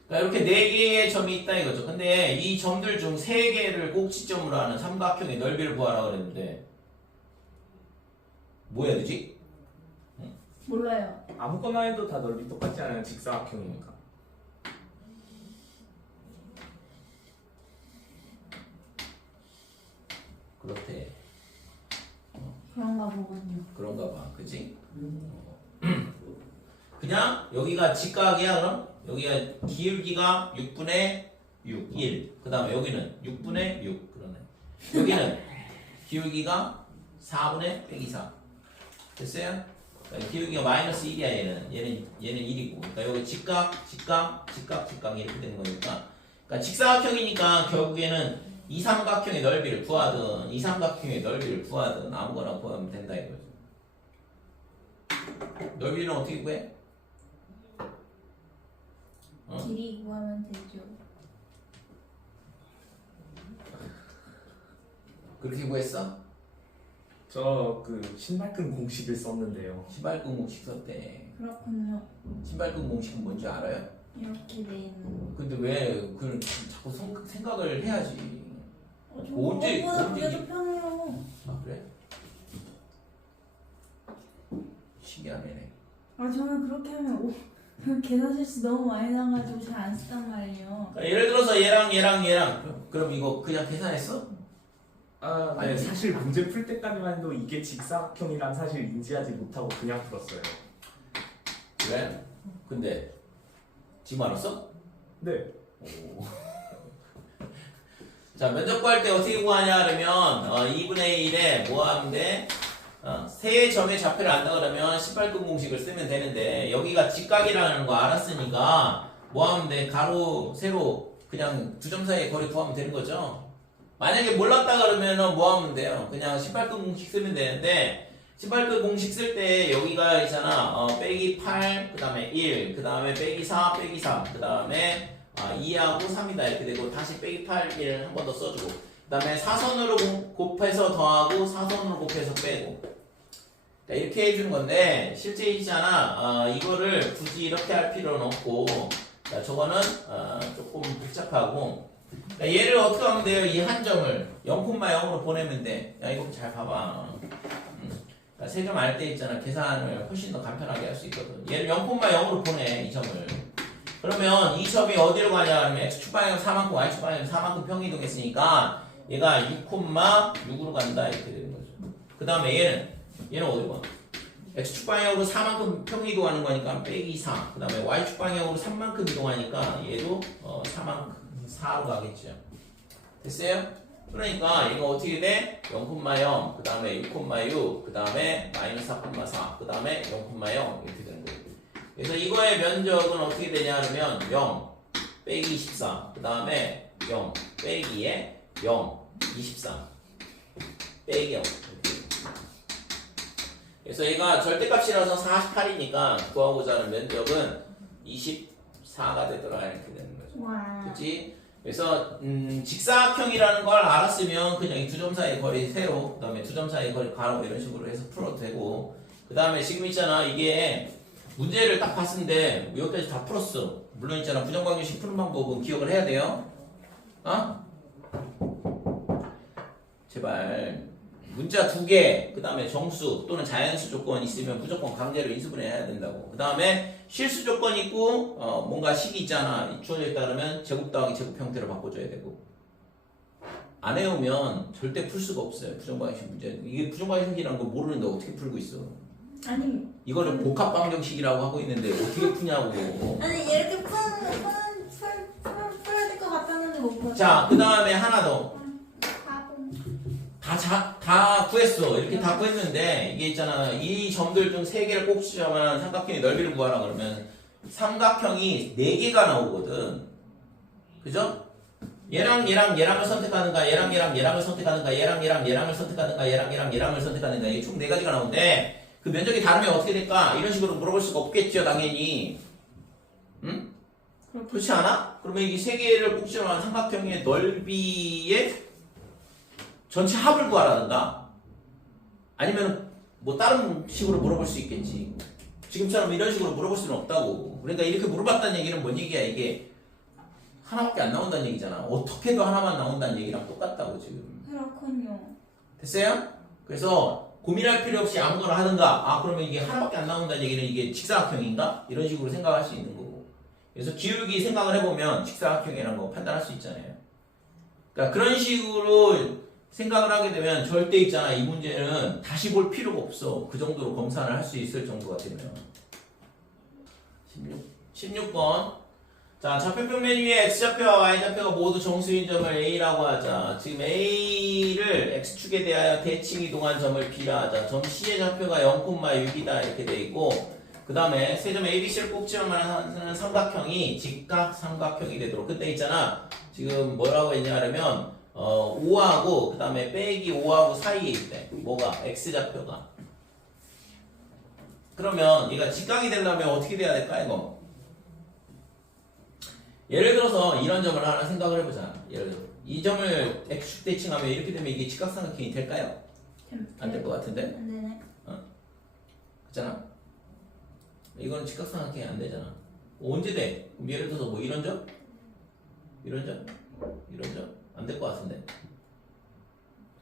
그러니까 이렇게 4개의 점이 있다 이거죠. 근데 이 점들 중 3개를 꼭지점으로 하는 삼각형의 넓이를 구하라 그랬는데 뭐 해야 되지? 몰라요. 아무거나 해도 다 넓이 똑같지 않아요? 직사각형이니까. 그렇대. 그런가 보군요. 그런가 봐. 그치? 그냥 여기가 직각이야 그럼? 여기가 기울기가 6분의 6, 1. 그 다음에 여기는 6분의 6. 그러네. 여기는 기울기가 4분의 빼기 4. 됐어요? 그러니까 기울기가 마이너스 1이야 얘는. 얘는 1이고. 그러니까 여기 직각 이렇게 되는 거니까. 그러니까 직사각형이니까 결국에는 이 삼각형의 넓이를 구하든 이 삼각형의 넓이를 구하든 아무거나 구하면 된다 이거죠. 넓이는 어떻게 구해? 길이 구하면 되죠. 그렇게 구했어? 저 그 신발끈 공식을 썼는데요. 신발끈 공식 썼대. 그렇군요. 신발끈 공식은 뭔지 알아요? 이렇게 돼 있는. 근데 왜 그걸 자꾸 생각을 해야지. 언제- 저거보다 언제 그게 더 편해요. 아 그래? 신기하네. 아 저는 그렇게 하면 계산 실수 너무 많이 나가지고 잘 안 쓰단 말이에요. 그러니까 예를 들어서 얘랑 그럼 이거 그냥 계산했어? 아, 네. 아니. 사실 문제 풀 때까지만 해도 이게 직사각형이란 사실 인지하지 못하고 그냥 풀었어요. 그래? 근데 지금 알았어? 네. 오. 자, 면접 구할 때 어떻게 구하냐 그러면 2분의 1에 뭐 하면 돼? 세 점의 좌표를 안다 그러면 신발끈 공식을 쓰면 되는데, 여기가 직각이라는 거 알았으니까 뭐 하면 돼? 가로, 세로 그냥 두 점 사이의 거리 구하면 되는 거죠. 만약에 몰랐다 그러면 뭐 하면 돼요? 그냥 신발끈 공식 쓰면 되는데, 신발끈 공식 쓸 때 여기가 있잖아. 빼기 8, 그 다음에 1, 그 다음에 빼기 4, 빼기 3, 그 다음에 2하고 3이다 이렇게 되고, 다시 빼기 8, 1 한 번 더 써주고, 그 다음에 사선으로 곱해서 더하고 사선으로 곱해서 빼고, 자, 이렇게 해주는 건데, 실제 있잖아. 이거를 굳이 이렇게 할 필요는 없고, 자, 저거는 조금 복잡하고, 자, 얘를 어떻게 하면 돼요? 이 한 점을 0,0으로 보내면 돼. 야, 이거 잘 봐봐. 세점 알 때 있잖아. 계산을 훨씬 더 간편하게 할 수 있거든. 얘를 0,0으로 보내, 이 점을. 그러면 이 점이 어디로 가냐 하면 x축방향 4만큼, y축방향 4만큼 평이동했으니까 얘가 6,6으로 간다 이렇게 되는 거죠. 그 다음에 얘는 어디로 가? x축방향으로 4만큼 평이동하는 거니까 빼기 4. 그 다음에 y축방향으로 3만큼 이동하니까 얘도 4로 가겠죠. 됐어요? 그러니까 이거 어떻게 돼? 0,0, 그 다음에 6,6, 그 다음에 마이너스 4,4, 그 다음에 0,0 이렇게 되는 거예요. 그래서 이거의 면적은 어떻게 되냐 하면 0 빼기 24, 그 다음에 0 빼기에 0 24 빼기 0. 그래서 얘가 절대값이라서 48이니까 구하고자 하는 면적은 24가 되더라 이렇게 되는 거죠. 와. 그렇지? 그래서 직사각형이라는 걸 알았으면 그냥 이 두 점 사이의 거리 세로, 그다음에 두 점 사이의 거리 가로 이런 식으로 해서 풀어도 되고, 그다음에 지금 있잖아 이게 문제를 딱 봤는데 여기까지 다 풀었어. 물론 있잖아 부정관계식 푸는 방법은 기억을 해야 돼요. 어? 제발 문자 2개, 그 다음에 정수 또는 자연수 조건 있으면 무조건 강제로 인수분해 해야 된다고. 그 다음에 실수 조건 있고 뭔가 식이 있잖아 주어져 있다 그러면 제곱 더하기 제곱 형태로 바꿔줘야 되고. 안 해오면 절대 풀 수가 없어요 부정관계식 문제. 이게 부정관계식이라는 거 모르는데 어떻게 풀고 있어. 아니 이거를 복합방정식이라고 하고 있는데 어떻게 푸냐고. 아니 이렇게 풀어야 될 것 같았는데 못 풀었어. 자, 그 다음에 하나 더. 바보. 다 구했어. 이렇게 다 구했는데 이게 있잖아. 이 점들 중 3개를 꼭 주자면 삼각형의 넓이를 구하라 그러면 삼각형이 4개가 나오거든. 그죠? 얘랑을 선택하는가, 얘랑을 선택하는가, 얘랑을 선택하는가, 얘랑을 선택하는가. 이게 총 4가지가 나오는데 그 면적이 다르면 어떻게 될까? 이런 식으로 물어볼 수가 없겠죠, 당연히. 응? 그렇지 않아? 그러면 이 3개를 꼭 주자면 삼각형의 넓이의 전체 합을 구하라든가 아니면 뭐 다른 식으로 물어볼 수 있겠지. 지금처럼 이런 식으로 물어볼 수는 없다고. 그러니까 이렇게 물어봤다는 얘기는 뭔 얘기야? 이게 하나밖에 안 나온다는 얘기잖아. 어떻게 해도 하나만 나온다는 얘기랑 똑같다고 지금. 그렇군요. 됐어요? 그래서 고민할 필요 없이 아무거나 하든가. 아 그러면 이게 하나밖에 안 나온다는 얘기는 이게 직사각형인가? 이런 식으로 생각할 수 있는 거고. 그래서 기울기 생각을 해보면 직사각형이라는 거 판단할 수 있잖아요. 그러니까 그런 식으로 생각을 하게 되면 절대 있잖아. 이 문제는 다시 볼 필요가 없어. 그 정도로 검사를 할 수 있을 정도가 되면. 16번. 자, 좌표평 맨 위에 x좌표와 y좌표가 모두 정수인 점을 a라고 하자. 지금 a를 x축에 대하여 대칭 이동한 점을 b라 하자. 점 c의 좌표가 0,6이다 이렇게 돼 있고, 그 다음에 세 점 ABC를 꼭지만 하는 삼각형이 직각 삼각형이 되도록. 그때 있잖아. 지금 뭐라고 했냐면 5하고 그 다음에 빼기 5하고 사이에 있대. 뭐가? x좌표가. 그러면 얘가 직각이 되려면 어떻게 돼야 될까 이거? 예를 들어서 이런 점을 하나 생각을 해보자. 예를 들어 이 점을 x축 대칭하면 이렇게 되면 이게 직각삼각형이 될까요? 안 될 것 같은데? 안 되네. 그렇잖아? 이거는 직각삼각형이 안 되잖아. 언제 돼? 그럼 예를 들어서 뭐 이런 점? 이런 점? 이런 점? 안 될 것 같은데?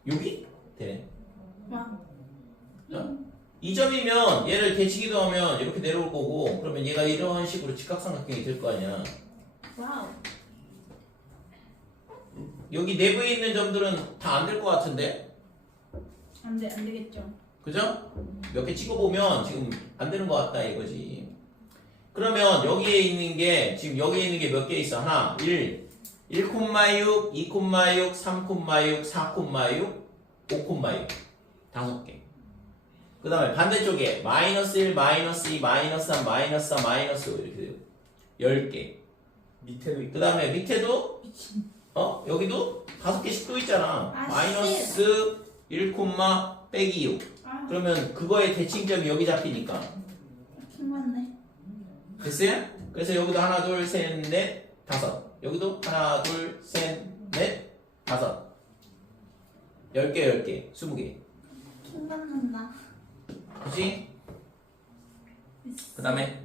여기? 되네. 와. 이 점이면 얘를 대치기도 하면 이렇게 내려올 거고, 그러면 얘가 이런 식으로 직각삼각형이 될 거 아니야. 와우. 여기 내부에 있는 점들은 다 안 될 것 같은데? 안 되겠죠. 그죠? 몇 개 찍어보면 지금 안 되는 것 같다 이거지. 그러면 여기에 있는 게, 지금 여기에 있는 게 몇 개 있어? 하나, 1, 1,6, 2,6, 3,6, 4,6, 5,6. 5개. 그 다음에 반대쪽에 마이너스 1, 마이너스 2, 마이너스 3, 마이너스 4, 마이너스 5 이렇게 돼요. 10개. 밑에도 있고. 그 다음에 밑에도 여기도 5개씩 또 있잖아. 아, 마이너스 1, 빼기 6. 아, 그러면 그거의 대칭점이 여기 잡히니까. 킹 맞네. 됐어요? 그래서 여기도 하나, 둘, 셋, 넷, 5. 여기도 하나, 둘, 셋, 넷, 5. 10개, 20개. 킹 맞는다. 그치? 그 다음에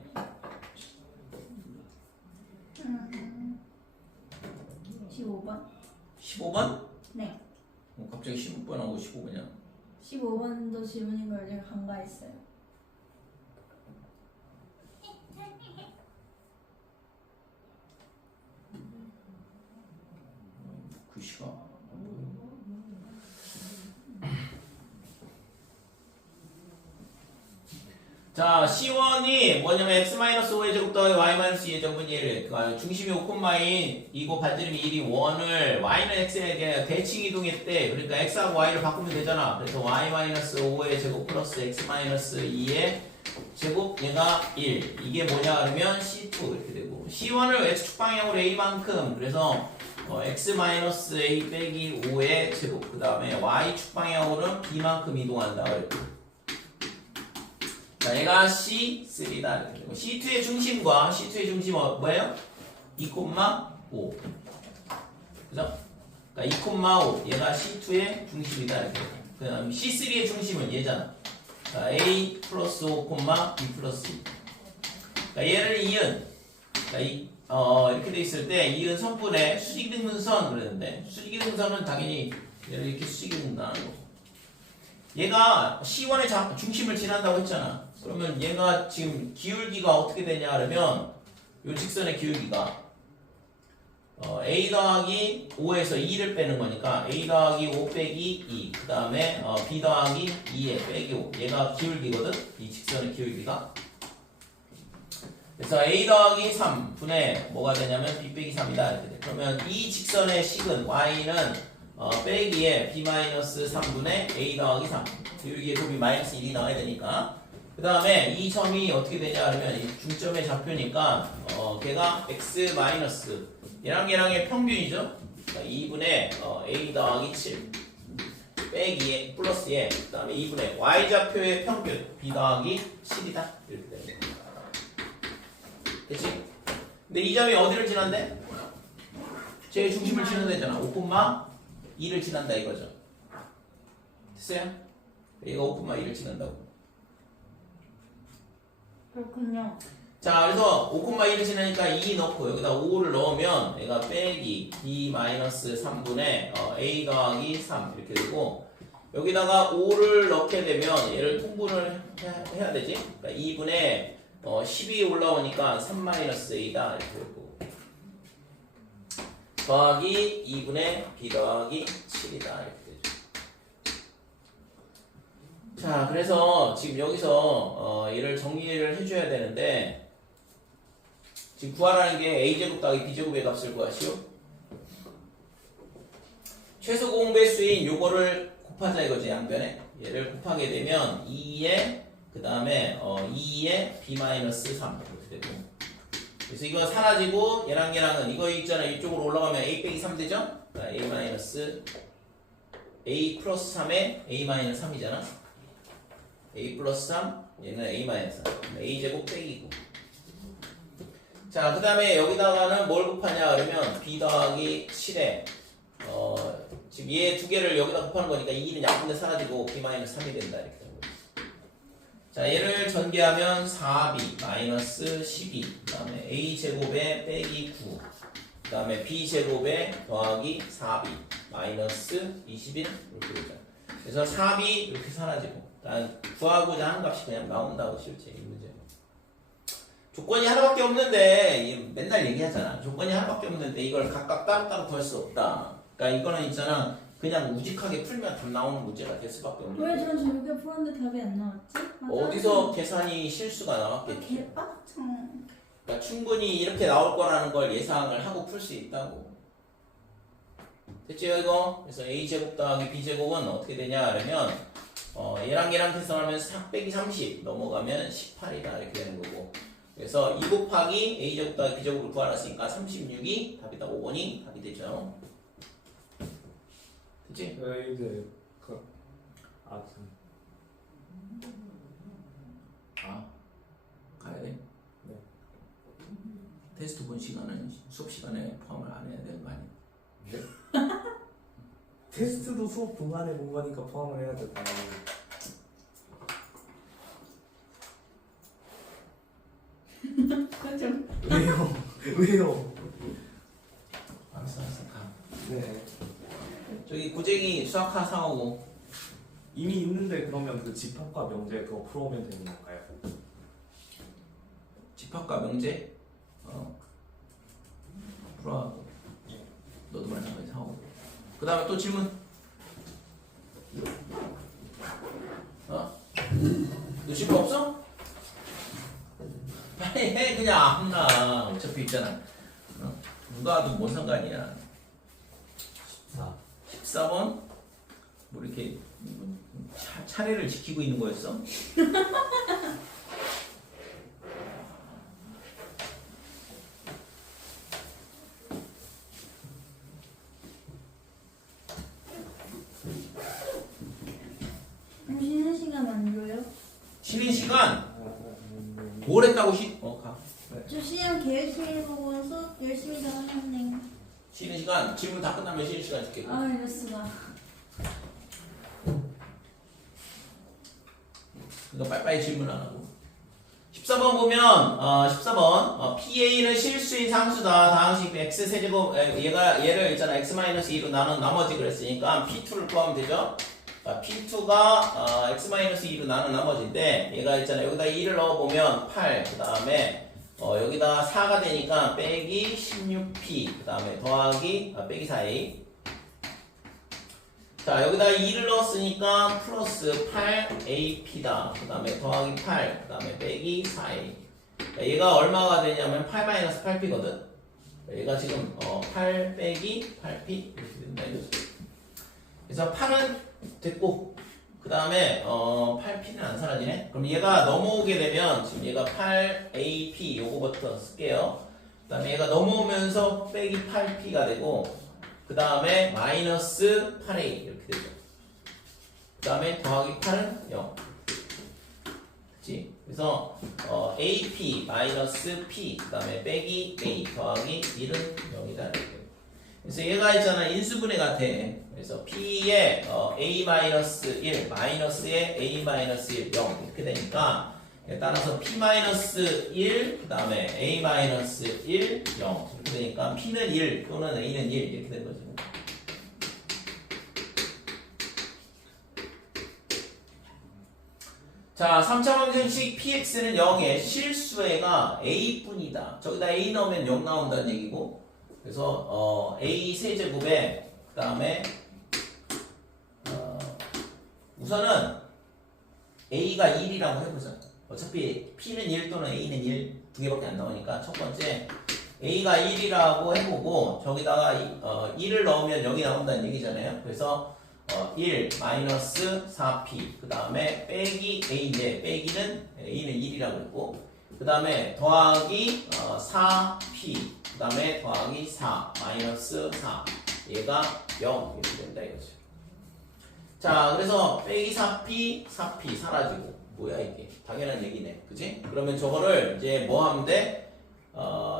15번? 15번? 네. 갑자기 16번하고 15번이야. 15번도 질문인 걸 제가 간과했어요. 글씨가 자, C1이 뭐냐면 x-5의 제곱 더하기 y-2의 제곱분의 1. 중심이 5,인 이고 반지름이 1이 원을 y는 x에게 대칭 이동했대. 그러니까 x하고 y를 바꾸면 되잖아. 그래서 y-5의 제곱 플러스 x-2의 제곱 얘가 1. 이게 뭐냐 그러면 C2 이렇게 되고, C1을 x축 방향으로 a만큼, 그래서 x-a 빼기 5의 제곱 그 다음에 y축 방향으로는 b만큼 이동한다 그랬고 자 얘가 C3다 이렇게 되고 C2의 중심과 C2의 중심은 뭐예요? 2,5 그죠? 그러니까 2,5 얘가 C2의 중심이다 이렇게 되고 그 다음에 C3의 중심은 얘잖아 자, A 플러스 5, B 플러스 2 그러니까 얘를 이은 그러니까 이렇게 돼 있을 때 이은 선분의 수직이등분선 그랬는데 수직이등분선은 당연히 얘를 이렇게 수직이등분하는 거고 얘가 C1의 중심을 지난다고 했잖아 그러면 얘가 지금 기울기가 어떻게 되냐 그러면 요 직선의 기울기가 A 더하기 5에서 2를 빼는 거니까 A 더하기 5 빼기 2 그 다음에 B 더하기 2에 빼기 5 얘가 기울기거든 이 직선의 기울기가 그래서 A 더하기 3분의 뭐가 되냐면 B 빼기 3이다 이렇게 돼 그러면 이 직선의 식은 Y는 빼기에 B 마이너스 3분의 A 더하기 3 기울기의 곱이 마이너스 1이 나와야 되니까 그 다음에 이 점이 어떻게 되냐 하면 이 중점의 좌표니까 걔가 x 마이너스 얘랑의 평균이죠. 그러니까 2분의 a 더하기 7 빼기 플러스에 그 다음에 2분의 y 좌표의 평균 b 더하기 7이다 이렇게 되는 거야. 그치? 근데 이 점이 어디를 지난대? 제 중심을 지난대잖아. 5,2를 지난다 이거죠. 됐어요? 얘가 5,2를 지난다고. 그렇군요. 자, 그래서 5,2를 지나니까 2 넣고 여기다 5를 넣으면 얘가 빼기 b-3분의 a 더하기 3 이렇게 되고 여기다가 5를 넣게 되면 얘를 통분을 해야 되지? 그러니까 2분의 10이 올라오니까 3-a다 이렇게 되고 더하기 2분의 b 더하기 7이다 이렇게 되죠. 자, 그래서 지금 여기서 얘를 정리를 해줘야 되는데 지금 구하라는 게 a제곱 더하기 b제곱의 값을 구하시오. 최소 공배수인 요거를 곱하자 이거지 양변에. 얘를 곱하게 되면 2에 그 다음에 2에 b-3 이렇게 되고 그래서 이거 사라지고 얘랑은 이거 있잖아 이쪽으로 올라가면 a 빼기 3 되죠? a 플러스 3에 a-3이잖아. a 플러스 3 얘는 a-3 a제곱 빼기고 자 그 다음에 여기다가는 뭘 곱하냐 그러면 b 더하기 7에 지금 얘 두 개를 여기다 곱하는 거니까 2는 약분돼 사라지고 b-3이 된다 이렇게 되는 거죠. 자 얘를 전개하면 4b 마이너스 12 그 다음에 a제곱에 빼기 9 그 다음에 b제곱에 더하기 4b 마이너스 21 이렇게 되죠. 그래서 4b 이렇게 사라지고 구하고자 하는 값이 그냥 나온다고 실제 이 문제. 조건이 하나밖에 없는데 맨날 얘기하잖아. 조건이 하나밖에 없는데 이걸 각각 따로따로 구할 수 없다. 그러니까 이거는 있잖아. 그냥 우직하게 풀면 답 나오는 문제가 될 수밖에 없는 왜 거야. 전 저렇게 풀었는데 답이 안 나왔지? 어디서 계산이 실수가 나왔겠지. 개빡청. 그러니까 충분히 이렇게 나올 거라는 걸 예상을 하고 풀 수 있다고. 됐죠 이거? 그래서 a제곱 더하기 b제곱은 어떻게 되냐 그러면 얘랑 계산하면 4 빼기 30 넘어가면 18이다 이렇게 되는 거고 그래서 2 곱하기 a제곱 더하기 b제곱을 구하놨으니까 36이 답이다. 5번이 답이 되죠. 됐지? 이제 가야 돼? 네. 테스트 본 시간은 수업 시간에 포함을 안 해야 되는 거 아니야? 네? 테스트도 수업 동안에 본 거니까 포함을 해야 된다. 그죠? 왜요? 왜요? 알았어 가. 네. 저기 고쟁이 수학하 상하고 이미 있는데 그러면 그 집합과 명제 그거 풀어오면 되는 건가요? 집합과 명제 풀어. 너도 마찬가지 상하고. 그 다음에 또 질문. 너 질문 없어? 빨리 해 그냥 아무나 어차피 있잖아. 누가 와도 뭔 상관이야. 14번 뭐 이렇게 차례를 지키고 있는 거였어? 뭘 했다고 가. 저 시험 계획 시간 보고 수업 열심히 다 하셨네요. 쉬는 시간 질문 다 끝나면 쉬는 시간 줄게. 아 이럴 수가. 그러니까 빨리빨리 질문 안 하고. 14번 보면 14번 PA는 실수인 상수다. 다항식 x 세제곱 얘를 있잖아 x-2로 나눈 나머지 그랬으니까 P2를 구하면 되죠. P2가 x-2로 나눈 나머지인데 얘가 있잖아 여기다 2를 넣어보면 8 그 다음에 여기다 4가 되니까 빼기 16p 그 다음에 더하기 빼기 4a. 자 여기다 2를 넣었으니까 플러스 8ap다. 그 다음에 더하기 8 그 다음에 빼기 4a. 얘가 얼마가 되냐면 8-8p거든. 얘가 지금 8 빼기 8p 이렇게 된다 이거죠. 그래서 8은 됐고 그 다음에 8p는 안 사라지네. 그럼 얘가 넘어오게 되면 지금 얘가 8ap 요거부터 쓸게요. 그 다음에 얘가 넘어오면서 빼기 8p가 되고 그 다음에 마이너스 8a 이렇게 되죠. 그 다음에 더하기 8은 0. 그치? 그래서 AP 마이너스 p 그 다음에 빼기 a 더하기 1은 0이다. 그래서 얘가 있잖아 인수분해 같아. 그래서 p에 a 마이너스 1 마이너스에 a 마이너스 1 0 이렇게 되니까 따라서 p 마이너스 1 그 다음에 a 마이너스 1 0 이렇게 되니까 p는 1 또는 a는 1 이렇게 된 거죠. 자 3차 방정식 px는 0에 실수에가 a뿐이다. 저기다 a 넣으면 0 나온다는 얘기고 그래서 a 세제곱에 그 다음에 우선은 a가 1이라고 해보자. 어차피 p는 1 또는 a는 1 두 개밖에 안 나오니까 첫 번째 a가 1이라고 해보고 저기다가 1을 넣으면 0이 나온다는 얘기잖아요. 그래서 1 마이너스 4p 그 다음에 빼기 a인데 빼기는 a는 1이라고 했고 그 다음에 더하기 4p 그 다음에 더하기 4 마이너스 4 얘가 0 이렇게 된다 이거죠. 자 그래서 빼기 4p 사라지고 뭐야 이게 당연한 얘기네 그치? 그러면 저거를 이제 뭐 하면 돼?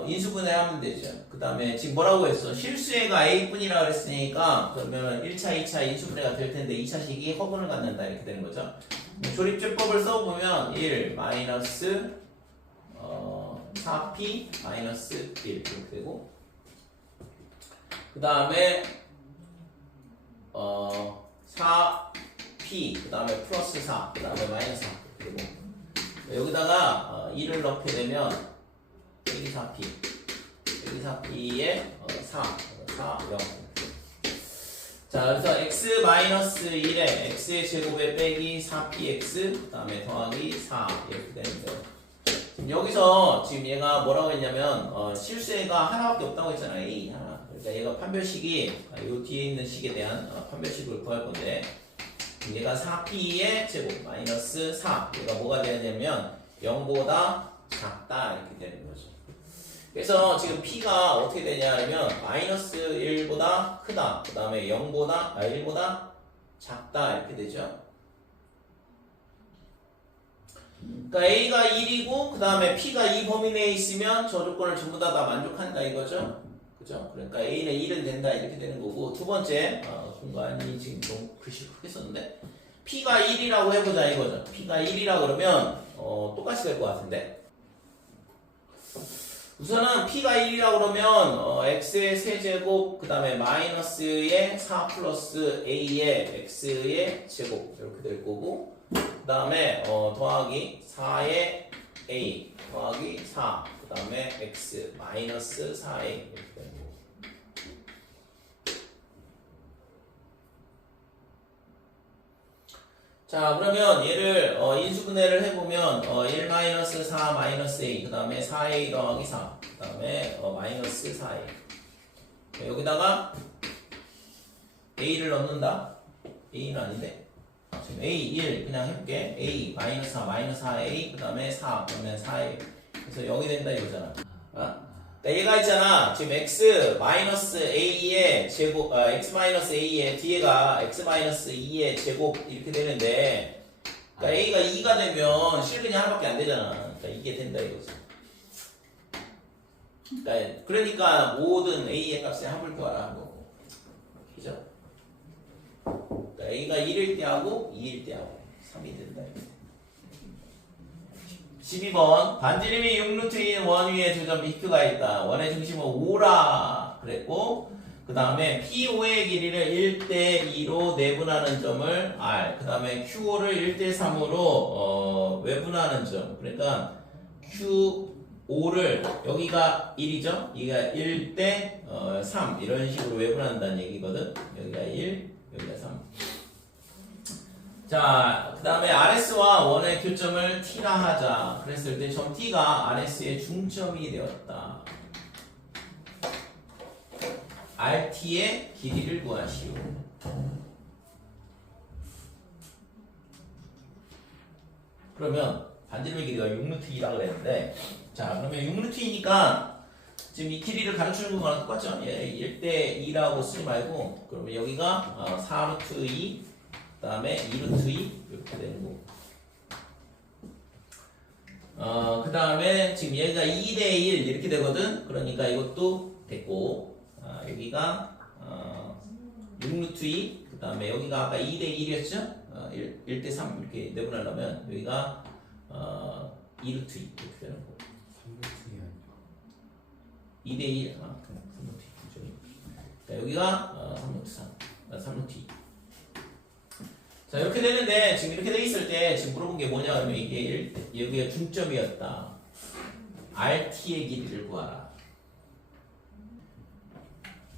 인수분해 하면 되죠. 그 다음에 지금 뭐라고 했어? 실수해가 a뿐이라 그랬으니까 그러면 1차 2차 인수분해가 될 텐데 2차식이 허분을 갖는다 이렇게 되는 거죠. 조립제법을 써보면 1 마이너스 4p 마이너스 1 이렇게 되고 그 다음에 4p 그 다음에 플러스 4 그 다음에 마이너스 4 이렇게 되고 여기다가 2를 넣게 되면 빼기 4p에 4 0 자 그래서 x-1에 x의 제곱에 빼기 4px 그 다음에 더하기 4 이렇게 되는데 지금 여기서 지금 얘가 뭐라고 했냐면 실수해가 하나밖에 없다고 했잖아요. a 하나. 그러니까 얘가 판별식이 요 뒤에 있는 식에 대한 판별식을 구할 건데 얘가 4p의 제곱 마이너스 4 얘가 뭐가 되냐면 0보다 작다 이렇게 되는 거죠. 그래서 지금 p가 어떻게 되냐면 마이너스 1보다 크다 그 다음에 0보다 1보다 작다 이렇게 되죠. 그러니까 a가 1이고 그 다음에 p가 이 범위 내에 있으면 저 조건을 전부 다 만족한다 이거죠. 그죠? 그러니까 a는 1은 된다 이렇게 되는 거고 두 번째 공간이 지금 좀 글씨 크게 썼는데 p가 1이라고 해보자 이거죠. p가 1이라 그러면 똑같이 될 것 같은데 우선은 p가 1이라 그러면 x의 세제곱 그 다음에 마이너스의 4 플러스 a의 x의 제곱 이렇게 될 거고 그 다음에 더하기 4의 a 더하기 4 그 다음에 x 마이너스 4a 이렇게 되는 거고 자 그러면 얘를 인수분해를 해보면 1 마이너스 4 마이너스 a 그 다음에 4a 더하기 4 그 다음에 마이너스 4a 여기다가 a를 넣는다 a는 아닌데 지금 a 1 그냥 해볼게 a 마이너스 4 마이너스 4a 그 다음에 4 그러면 4a 그래서 0이 된다 이거잖아. 그러니까 얘가 있잖아 지금 x 마이너스 a의 제곱 x 마이너스 a의 뒤에가 x 마이너스 2의 제곱 이렇게 되는데 그러니까 a가 2가 되면 실근이 하나밖에 안 되잖아. 그러니까 이게 된다 이거죠. 그러니까 모든 a의 값에 합을 더하라 한 거고. 그죠? 그러니까 a가 1일 때 하고 2일 때 하고 3이 된다. 12번 반지름이 6루트인 원 위에 두 점 BQ가 있다. 원의 중심은 5라 그랬고 그 다음에 P5의 길이를 1대2로 내분하는 점을 R 그 다음에 Q5를 1대3으로 외분하는 점. 그러니까 Q5를 여기가 1이죠. 여기가 1대3 이런 식으로 외분한다는 얘기거든. 여기가 1 여기가 3. 자, 그 다음에 RS와 원의 교점을 T라 하자. 그랬을 때 점 T가 RS의 중점이 되었다. RT의 길이를 구하시오. 그러면 반지름의 길이가 6루트이라고 그랬는데, 자, 그러면 6루트이니까 지금 이 길이를 가르치는 거랑 똑같죠? 예, 1대2라고 쓰지 말고, 그러면 여기가 4루트 2, 그 다음에 2루트 2 이렇게 되는 거고. 그 다음에 지금 얘가 2대1 이렇게 되거든. 그러니까 이것도 됐고, 여기가 6루트 2, 그 다음에 여기가 아까 2대1이었죠? 1대3 이렇게 내분하려면 여기가 2루트 2 이렇게 되는 거고. 3루트이 아니라 2대1, 3루트 2. 자, 여기가 3루트 3, 3루트 2. 자, 이렇게 되는데, 지금 이렇게 돼 있을 때, 지금 물어본 게 뭐냐, 그러면 이게 여기가 중점이었다. RT의 길이를 구하라.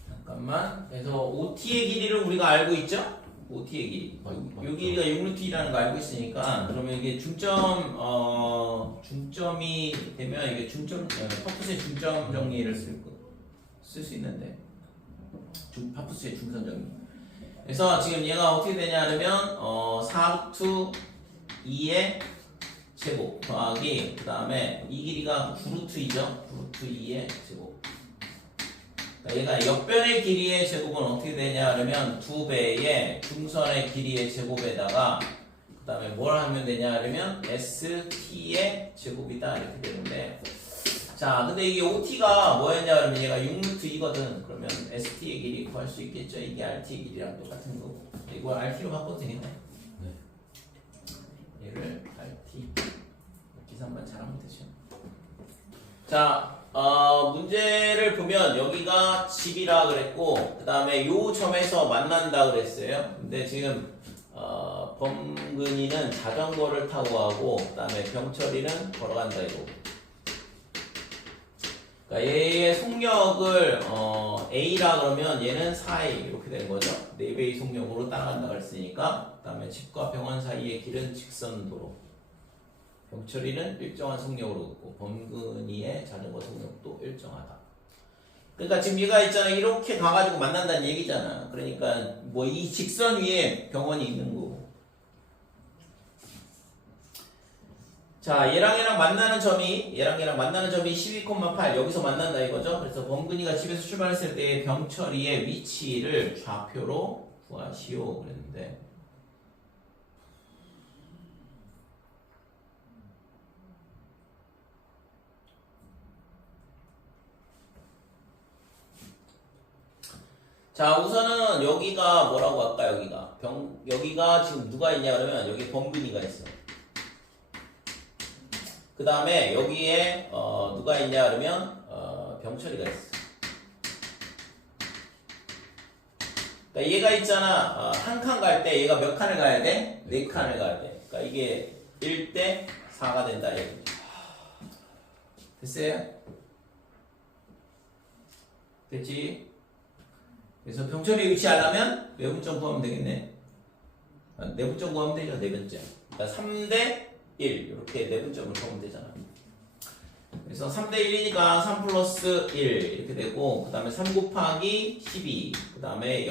잠깐만. 그래서 OT의 길이를 우리가 알고 있죠? OT의 길이. 요 길이가 6루트이라는 거 알고 있으니까, 그러면 이게 중점이 되면, 이게 파푸스의 중점 정리를 쓸 수 있는데, 파푸스의 중선 정리. 그래서 지금 얘가 어떻게 되냐 하면 4루트 2의 제곱 더하기 그 다음에 이 길이가 9루트 2죠. 9루트 2의 제곱. 그러니까 얘가 옆변의 길이의 제곱은 어떻게 되냐 하면 2배의 중선의 길이의 제곱에다가 그 다음에 뭘 하면 되냐 하면 ST의 제곱이다 이렇게 되는데, 자, 근데 이게 OT가 뭐였냐 그러면 얘가 6루트 2거든. 그러면 ST의 길이 구할 수 있겠죠. 이게 RT의 길이랑 똑같은 거고. 이걸 RT로 바꿔도 되겠네. 네. 얘를 RT. 계산만 잘하면 되죠. 자, 문제를 보면 여기가 집이라 그랬고, 그 다음에 요 점에서 만난다 그랬어요. 근데 지금 범근이는 자전거를 타고 가고, 그 다음에 병철이는 걸어간다 이거. 그러니까 얘의 속력을 A라 그러면 얘는 4A 이렇게 되는 거죠. 4배의 속력으로 따라간다고 했으니까. 그 다음에 집과 병원 사이의 길은 직선도로. 병철이는 일정한 속력으로 걷고 범근이의 자전거 속력도 일정하다. 그러니까 지금 얘가 있잖아. 이렇게 가가지고 만난다는 얘기잖아. 그러니까 뭐 이 직선 위에 병원이 있는 거고. 자, 얘랑 만나는 점이 12,8 여기서 만난다 이거죠. 그래서 범근이가 집에서 출발했을 때 병철이의 위치를 좌표로 구하시오 그랬는데, 자, 우선은 여기가 뭐라고 할까? 여기가 지금 누가 있냐 그러면 여기 범근이가 있어. 그 다음에 여기에 누가 있냐 그러면 병철이가 있어. 그러니까 얘가 있잖아. 한 칸 갈 때 얘가 몇 칸을 가야 돼? 4칸을 가야 돼. 그러니까 이게 1대 4가 된다 얘기죠. 됐어요? 됐지? 그래서 병철이 위치하려면 외분점 구하면 되겠네. 내분점 구하면 되죠. 내분점. 그러니까 3대 1 이렇게 내분점을 구하면 되잖아. 그래서 3대 1이니까 3 플러스 1 이렇게 되고, 그 다음에 3 곱하기 12, 그 다음에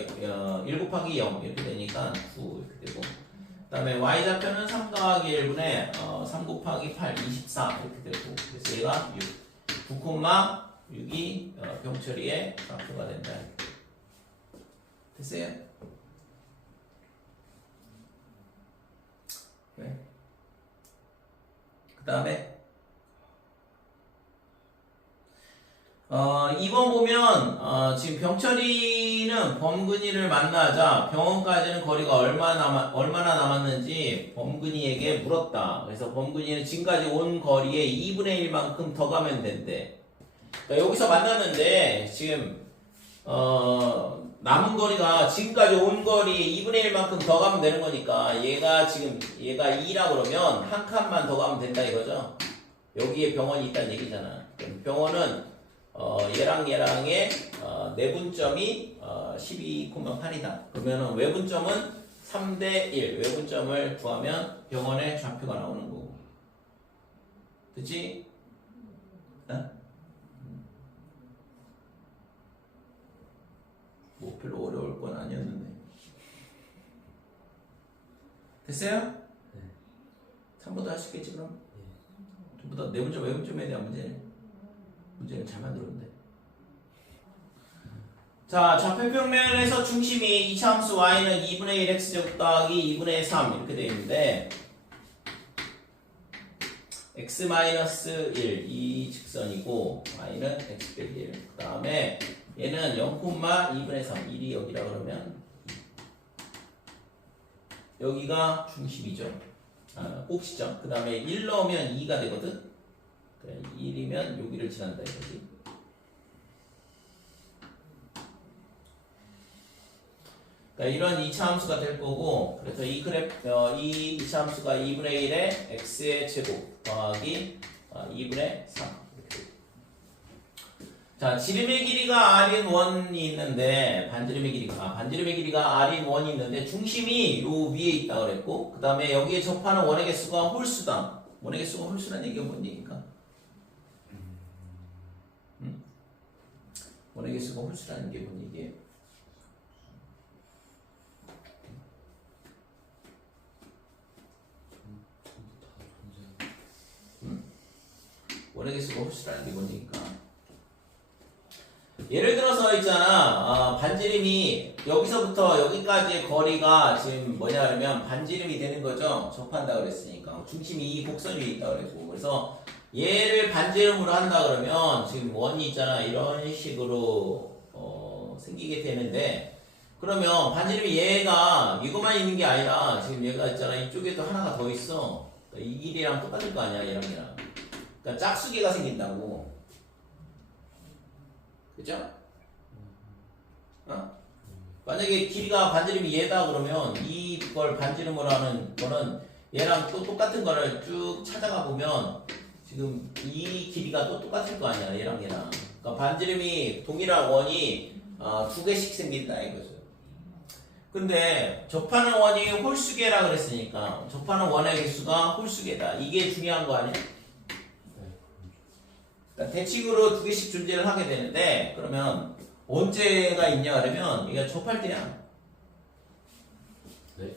1 곱하기 0 이렇게 되니까 9 이렇게 되고, 그 다음에 y좌표는 3 더하기 1분의 3 곱하기 8 24 이렇게 되고, 그래서 얘가 6 9,6이 병철이의 좌표가 된다. 됐어요? 네. 그 다음에 2번 보면 지금 병철이는 범근이를 만나자 병원까지는 거리가 얼마나 남았는지 범근이에게 물었다. 그래서 범근이는 지금까지 온 거리의 2분의 1만큼 더 가면 된대. 그러니까 여기서 만났는데 지금 남은 거리가 지금까지 온 거리의 2분의 1만큼 더 가면 되는 거니까 얘가 2라 그러면 한 칸만 더 가면 된다 이거죠. 여기에 병원이 있다는 얘기잖아. 병원은 얘랑의 내분점이 12,8이다. 그러면 외분점은 3대 1. 외분점을 구하면 병원의 좌표가 나오는 거고. 됐지? 뭐 별로 어려울 건 아니었는데. 됐어요? 네. 3번도 할 수 있겠지 그럼? 전부 다 내분점 외분점에 대한 문제를 잘 만들었는데. 자, 좌표평면에서 중심이 이차함수 y는 2분의 1 x제곱 더하기 2분의 3 이렇게 되어 있는데 x-1 이 직선이고 y는 x 빼기 1. 그 다음에 얘는 0,2분의 3 1이 여기라 그러면 여기가 중심이죠. 꼭지점. 그 다음에 1 넣으면 2가 되거든. 1이면 여기를 지난다 이거지. 그러니까 이런 2차 함수가 될 거고, 그래서 이 2차 함수가 2분의 1에 x의 제곱 더하기 2분의 3. 자, 지름의 길이가 r인 1이 있는데, 반지름의 길이가 r인 1이 있는데, 중심이 요 위에 있다고 그랬고, 그 다음에 여기에 접하는 원의 개수가 홀수다. 원의 개수가 홀수란 얘기가 뭔 얘기입니까? 원의 개수가 홀수라는 게 뭔 얘기예요? 원의 개수가 홀수라는 게 뭔 얘기일까? 예를 들어서 있잖아, 반지름이 여기서부터 여기까지의 거리가 지금 뭐냐 하면 반지름이 되는 거죠. 접한다 그랬으니까 중심이 이 곡선 위에 있다 그랬고, 그래서 얘를 반지름으로 한다 그러면 지금 원이 있잖아, 이런 식으로 생기게 되는데, 그러면 반지름이 얘가 이거만 있는 게 아니라 지금 얘가 있잖아, 이쪽에도 하나가 더 있어. 그러니까 이 길이랑 똑같을 거 아니야, 얘랑. 그러니까 짝수개가 생긴다고. 그죠? 만약에 길이가 반지름이 얘다 그러면 이걸 반지름으로 하는 거는 얘랑 또 똑같은 거를 쭉 찾아가 보면 지금 이 길이가 또 똑같을 거 아니야, 얘랑. 그러니까 반지름이 동일한 원이 두 개씩 생긴다 이거죠. 근데 접하는 원이 홀수개라 그랬으니까 접하는 원의 개수가 홀수개다. 이게 중요한 거 아니야? 그러니까 대칭으로 두 개씩 존재를 하게 되는데, 그러면 언제가 있냐 그러면 얘가 접할 때야. 네.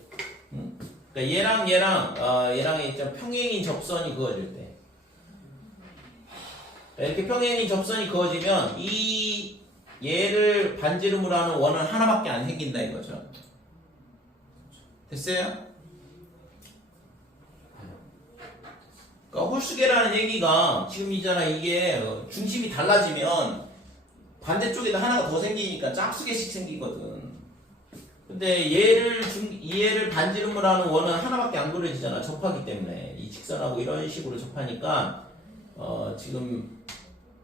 그러니까 얘랑 일단 평행인 접선이 그어질 때. 이렇게 평행인 접선이 그어지면 얘를 반지름으로 하는 원은 하나밖에 안 생긴다 이거죠. 됐어요? 그러니까 홀수개라는 얘기가 지금이잖아, 이게 중심이 달라지면 반대쪽에다 하나가 더 생기니까 짝수개씩 생기거든. 근데 얘를 반지름으로 하는 원은 하나밖에 안 그려지잖아, 접하기 때문에. 이 직선하고 이런 식으로 접하니까 지금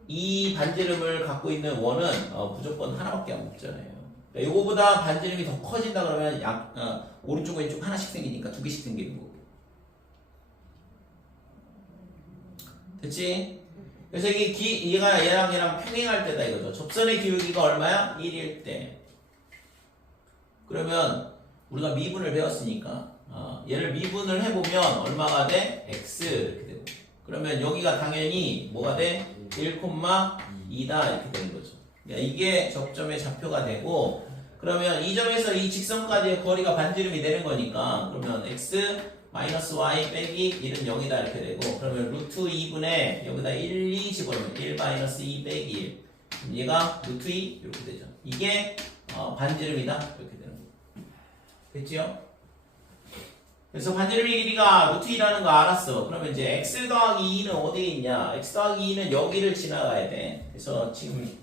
이 반지름을 갖고 있는 원은 무조건 하나밖에 안 먹잖아요. 그러니까 요거보다 반지름이 더 커진다 그러면 오른쪽 왼쪽 하나씩 생기니까 두 개씩 생기는 거고. 됐지? 그래서 얘가 얘랑 평행할 때다 이거죠. 접선의 기울기가 얼마야? 1일 때. 그러면 우리가 미분을 배웠으니까 얘를 미분을 해보면 얼마가 돼? x 이렇게 되고. 그러면 여기가 당연히 뭐가 돼? 1,2다 이렇게 되는 거죠. 그러니까 이게 접점의 좌표가 되고, 그러면 이 점에서 이 직선까지의 거리가 반지름이 되는 거니까, 그러면 x 마이너스 y 빼기 1은 0이다 이렇게 되고, 그러면 루트 2분의 여기다 1, 2 집어넣으면 1 마이너스 2 빼기 1. 그럼 얘가 루트 2 이렇게 되죠. 이게 반지름이다 이렇게 되는 거예요. 됐지요? 그래서 반지름의 길이가 루트 2라는 거 알았어. 그러면 이제 x 더하기 2는 어디에 있냐? x 더하기 2는 여기를 지나가야 돼. 그래서 지금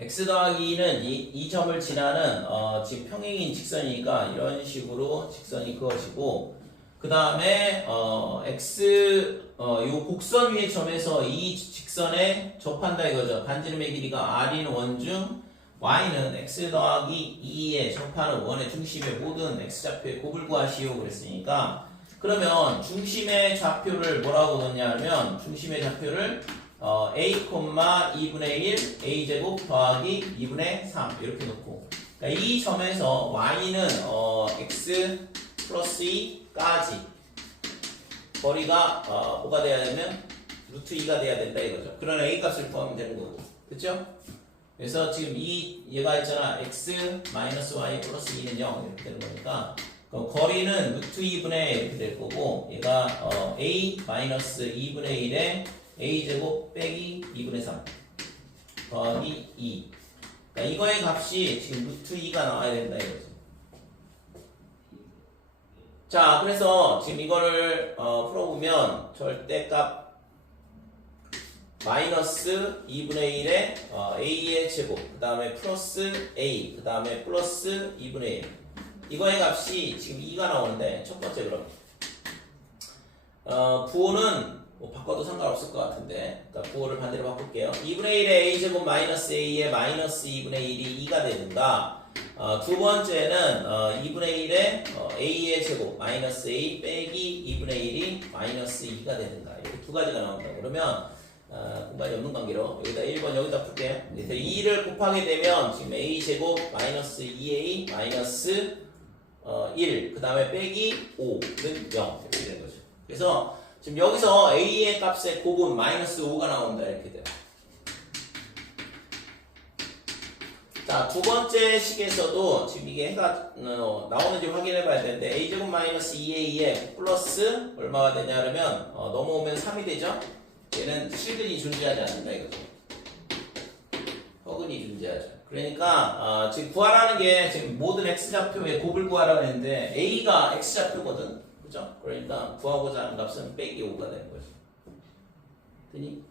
x 더하기 2는 이 점을 지나는 지금 평행인 직선이니까 이런 식으로 직선이 그어지고 그 다음에 요 곡선 위의 점에서 이 직선에 접한다 이거죠. 반지름의 길이가 r인 원중 y는 x 더하기 2에 접하는 원의 중심의 모든 x좌표의 곱을 구하시오 그랬으니까 그러면 중심의 좌표를 뭐라고 넣냐면 중심의 좌표를 a, 2분의 1 a제곱 더하기 2분의 3 이렇게 놓고 그러니까 이 점에서 y는 x 플러스 2까지 거리가 뭐가 돼야 되면 루트 2가 돼야 된다 이거죠. 그런 a 값을 구하면 되는 거고 그쵸? 그래서 지금 얘가 있잖아 x 마이너스 y 플러스 2는 0 이렇게 되는 거니까 그럼 거리는 루트 2분의 이렇게 될 거고 얘가 a 마이너스 2분의 1에 a제곱 빼기 2분의 3 더하기 2 그러니까 이거의 값이 지금 루트 2가 나와야 된다 이거죠. 자 그래서 지금 이거를 풀어보면 절대값 마이너스 2분의 1에 a의 제곱 그 다음에 플러스 a 그 다음에 플러스 2분의 1 이거의 값이 지금 2가 나오는데 첫 번째 그럼 부호는 뭐 바꿔도 상관없을 것 같은데 그러니까 부호를 반대로 바꿀게요. 2분의 1에 a제곱 마이너스 a에 마이너스 2분의 1이 2가 되는가 두 번째는 2분의 1에 a의 제곱 마이너스 a 빼기 2분의 1이 마이너스 2가 되는가 이렇게 두 가지가 나온다. 그러면 공간이 없는 관계로 여기다 1번 여기다 풀게요. 그래서 2를 곱하게 되면 지금 a제곱 마이너스 2a 마이너스 1 그 다음에 빼기 5는 0 이렇게 되는 거죠. 그래서 지금 여기서 a의 값의 곱은 마이너스 5가 나온다 이렇게 돼요. 자, 두 번째 식에서도 지금 이게 해가 나오는지 확인해 봐야 되는데 a제곱 마이너스 2a에 플러스 얼마가 되냐 그러면 넘어오면 3이 되죠? 얘는 실근이 존재하지 않는다 이거죠. 허근이 존재하죠. 그러니까 지금 구하라는 게 지금 모든 x좌표의 곱을 구하라고 했는데 a가 x좌표거든. 그죠? 그러니까 구하고자 하는 값은 빼기 5가 되는 거죠. 되니?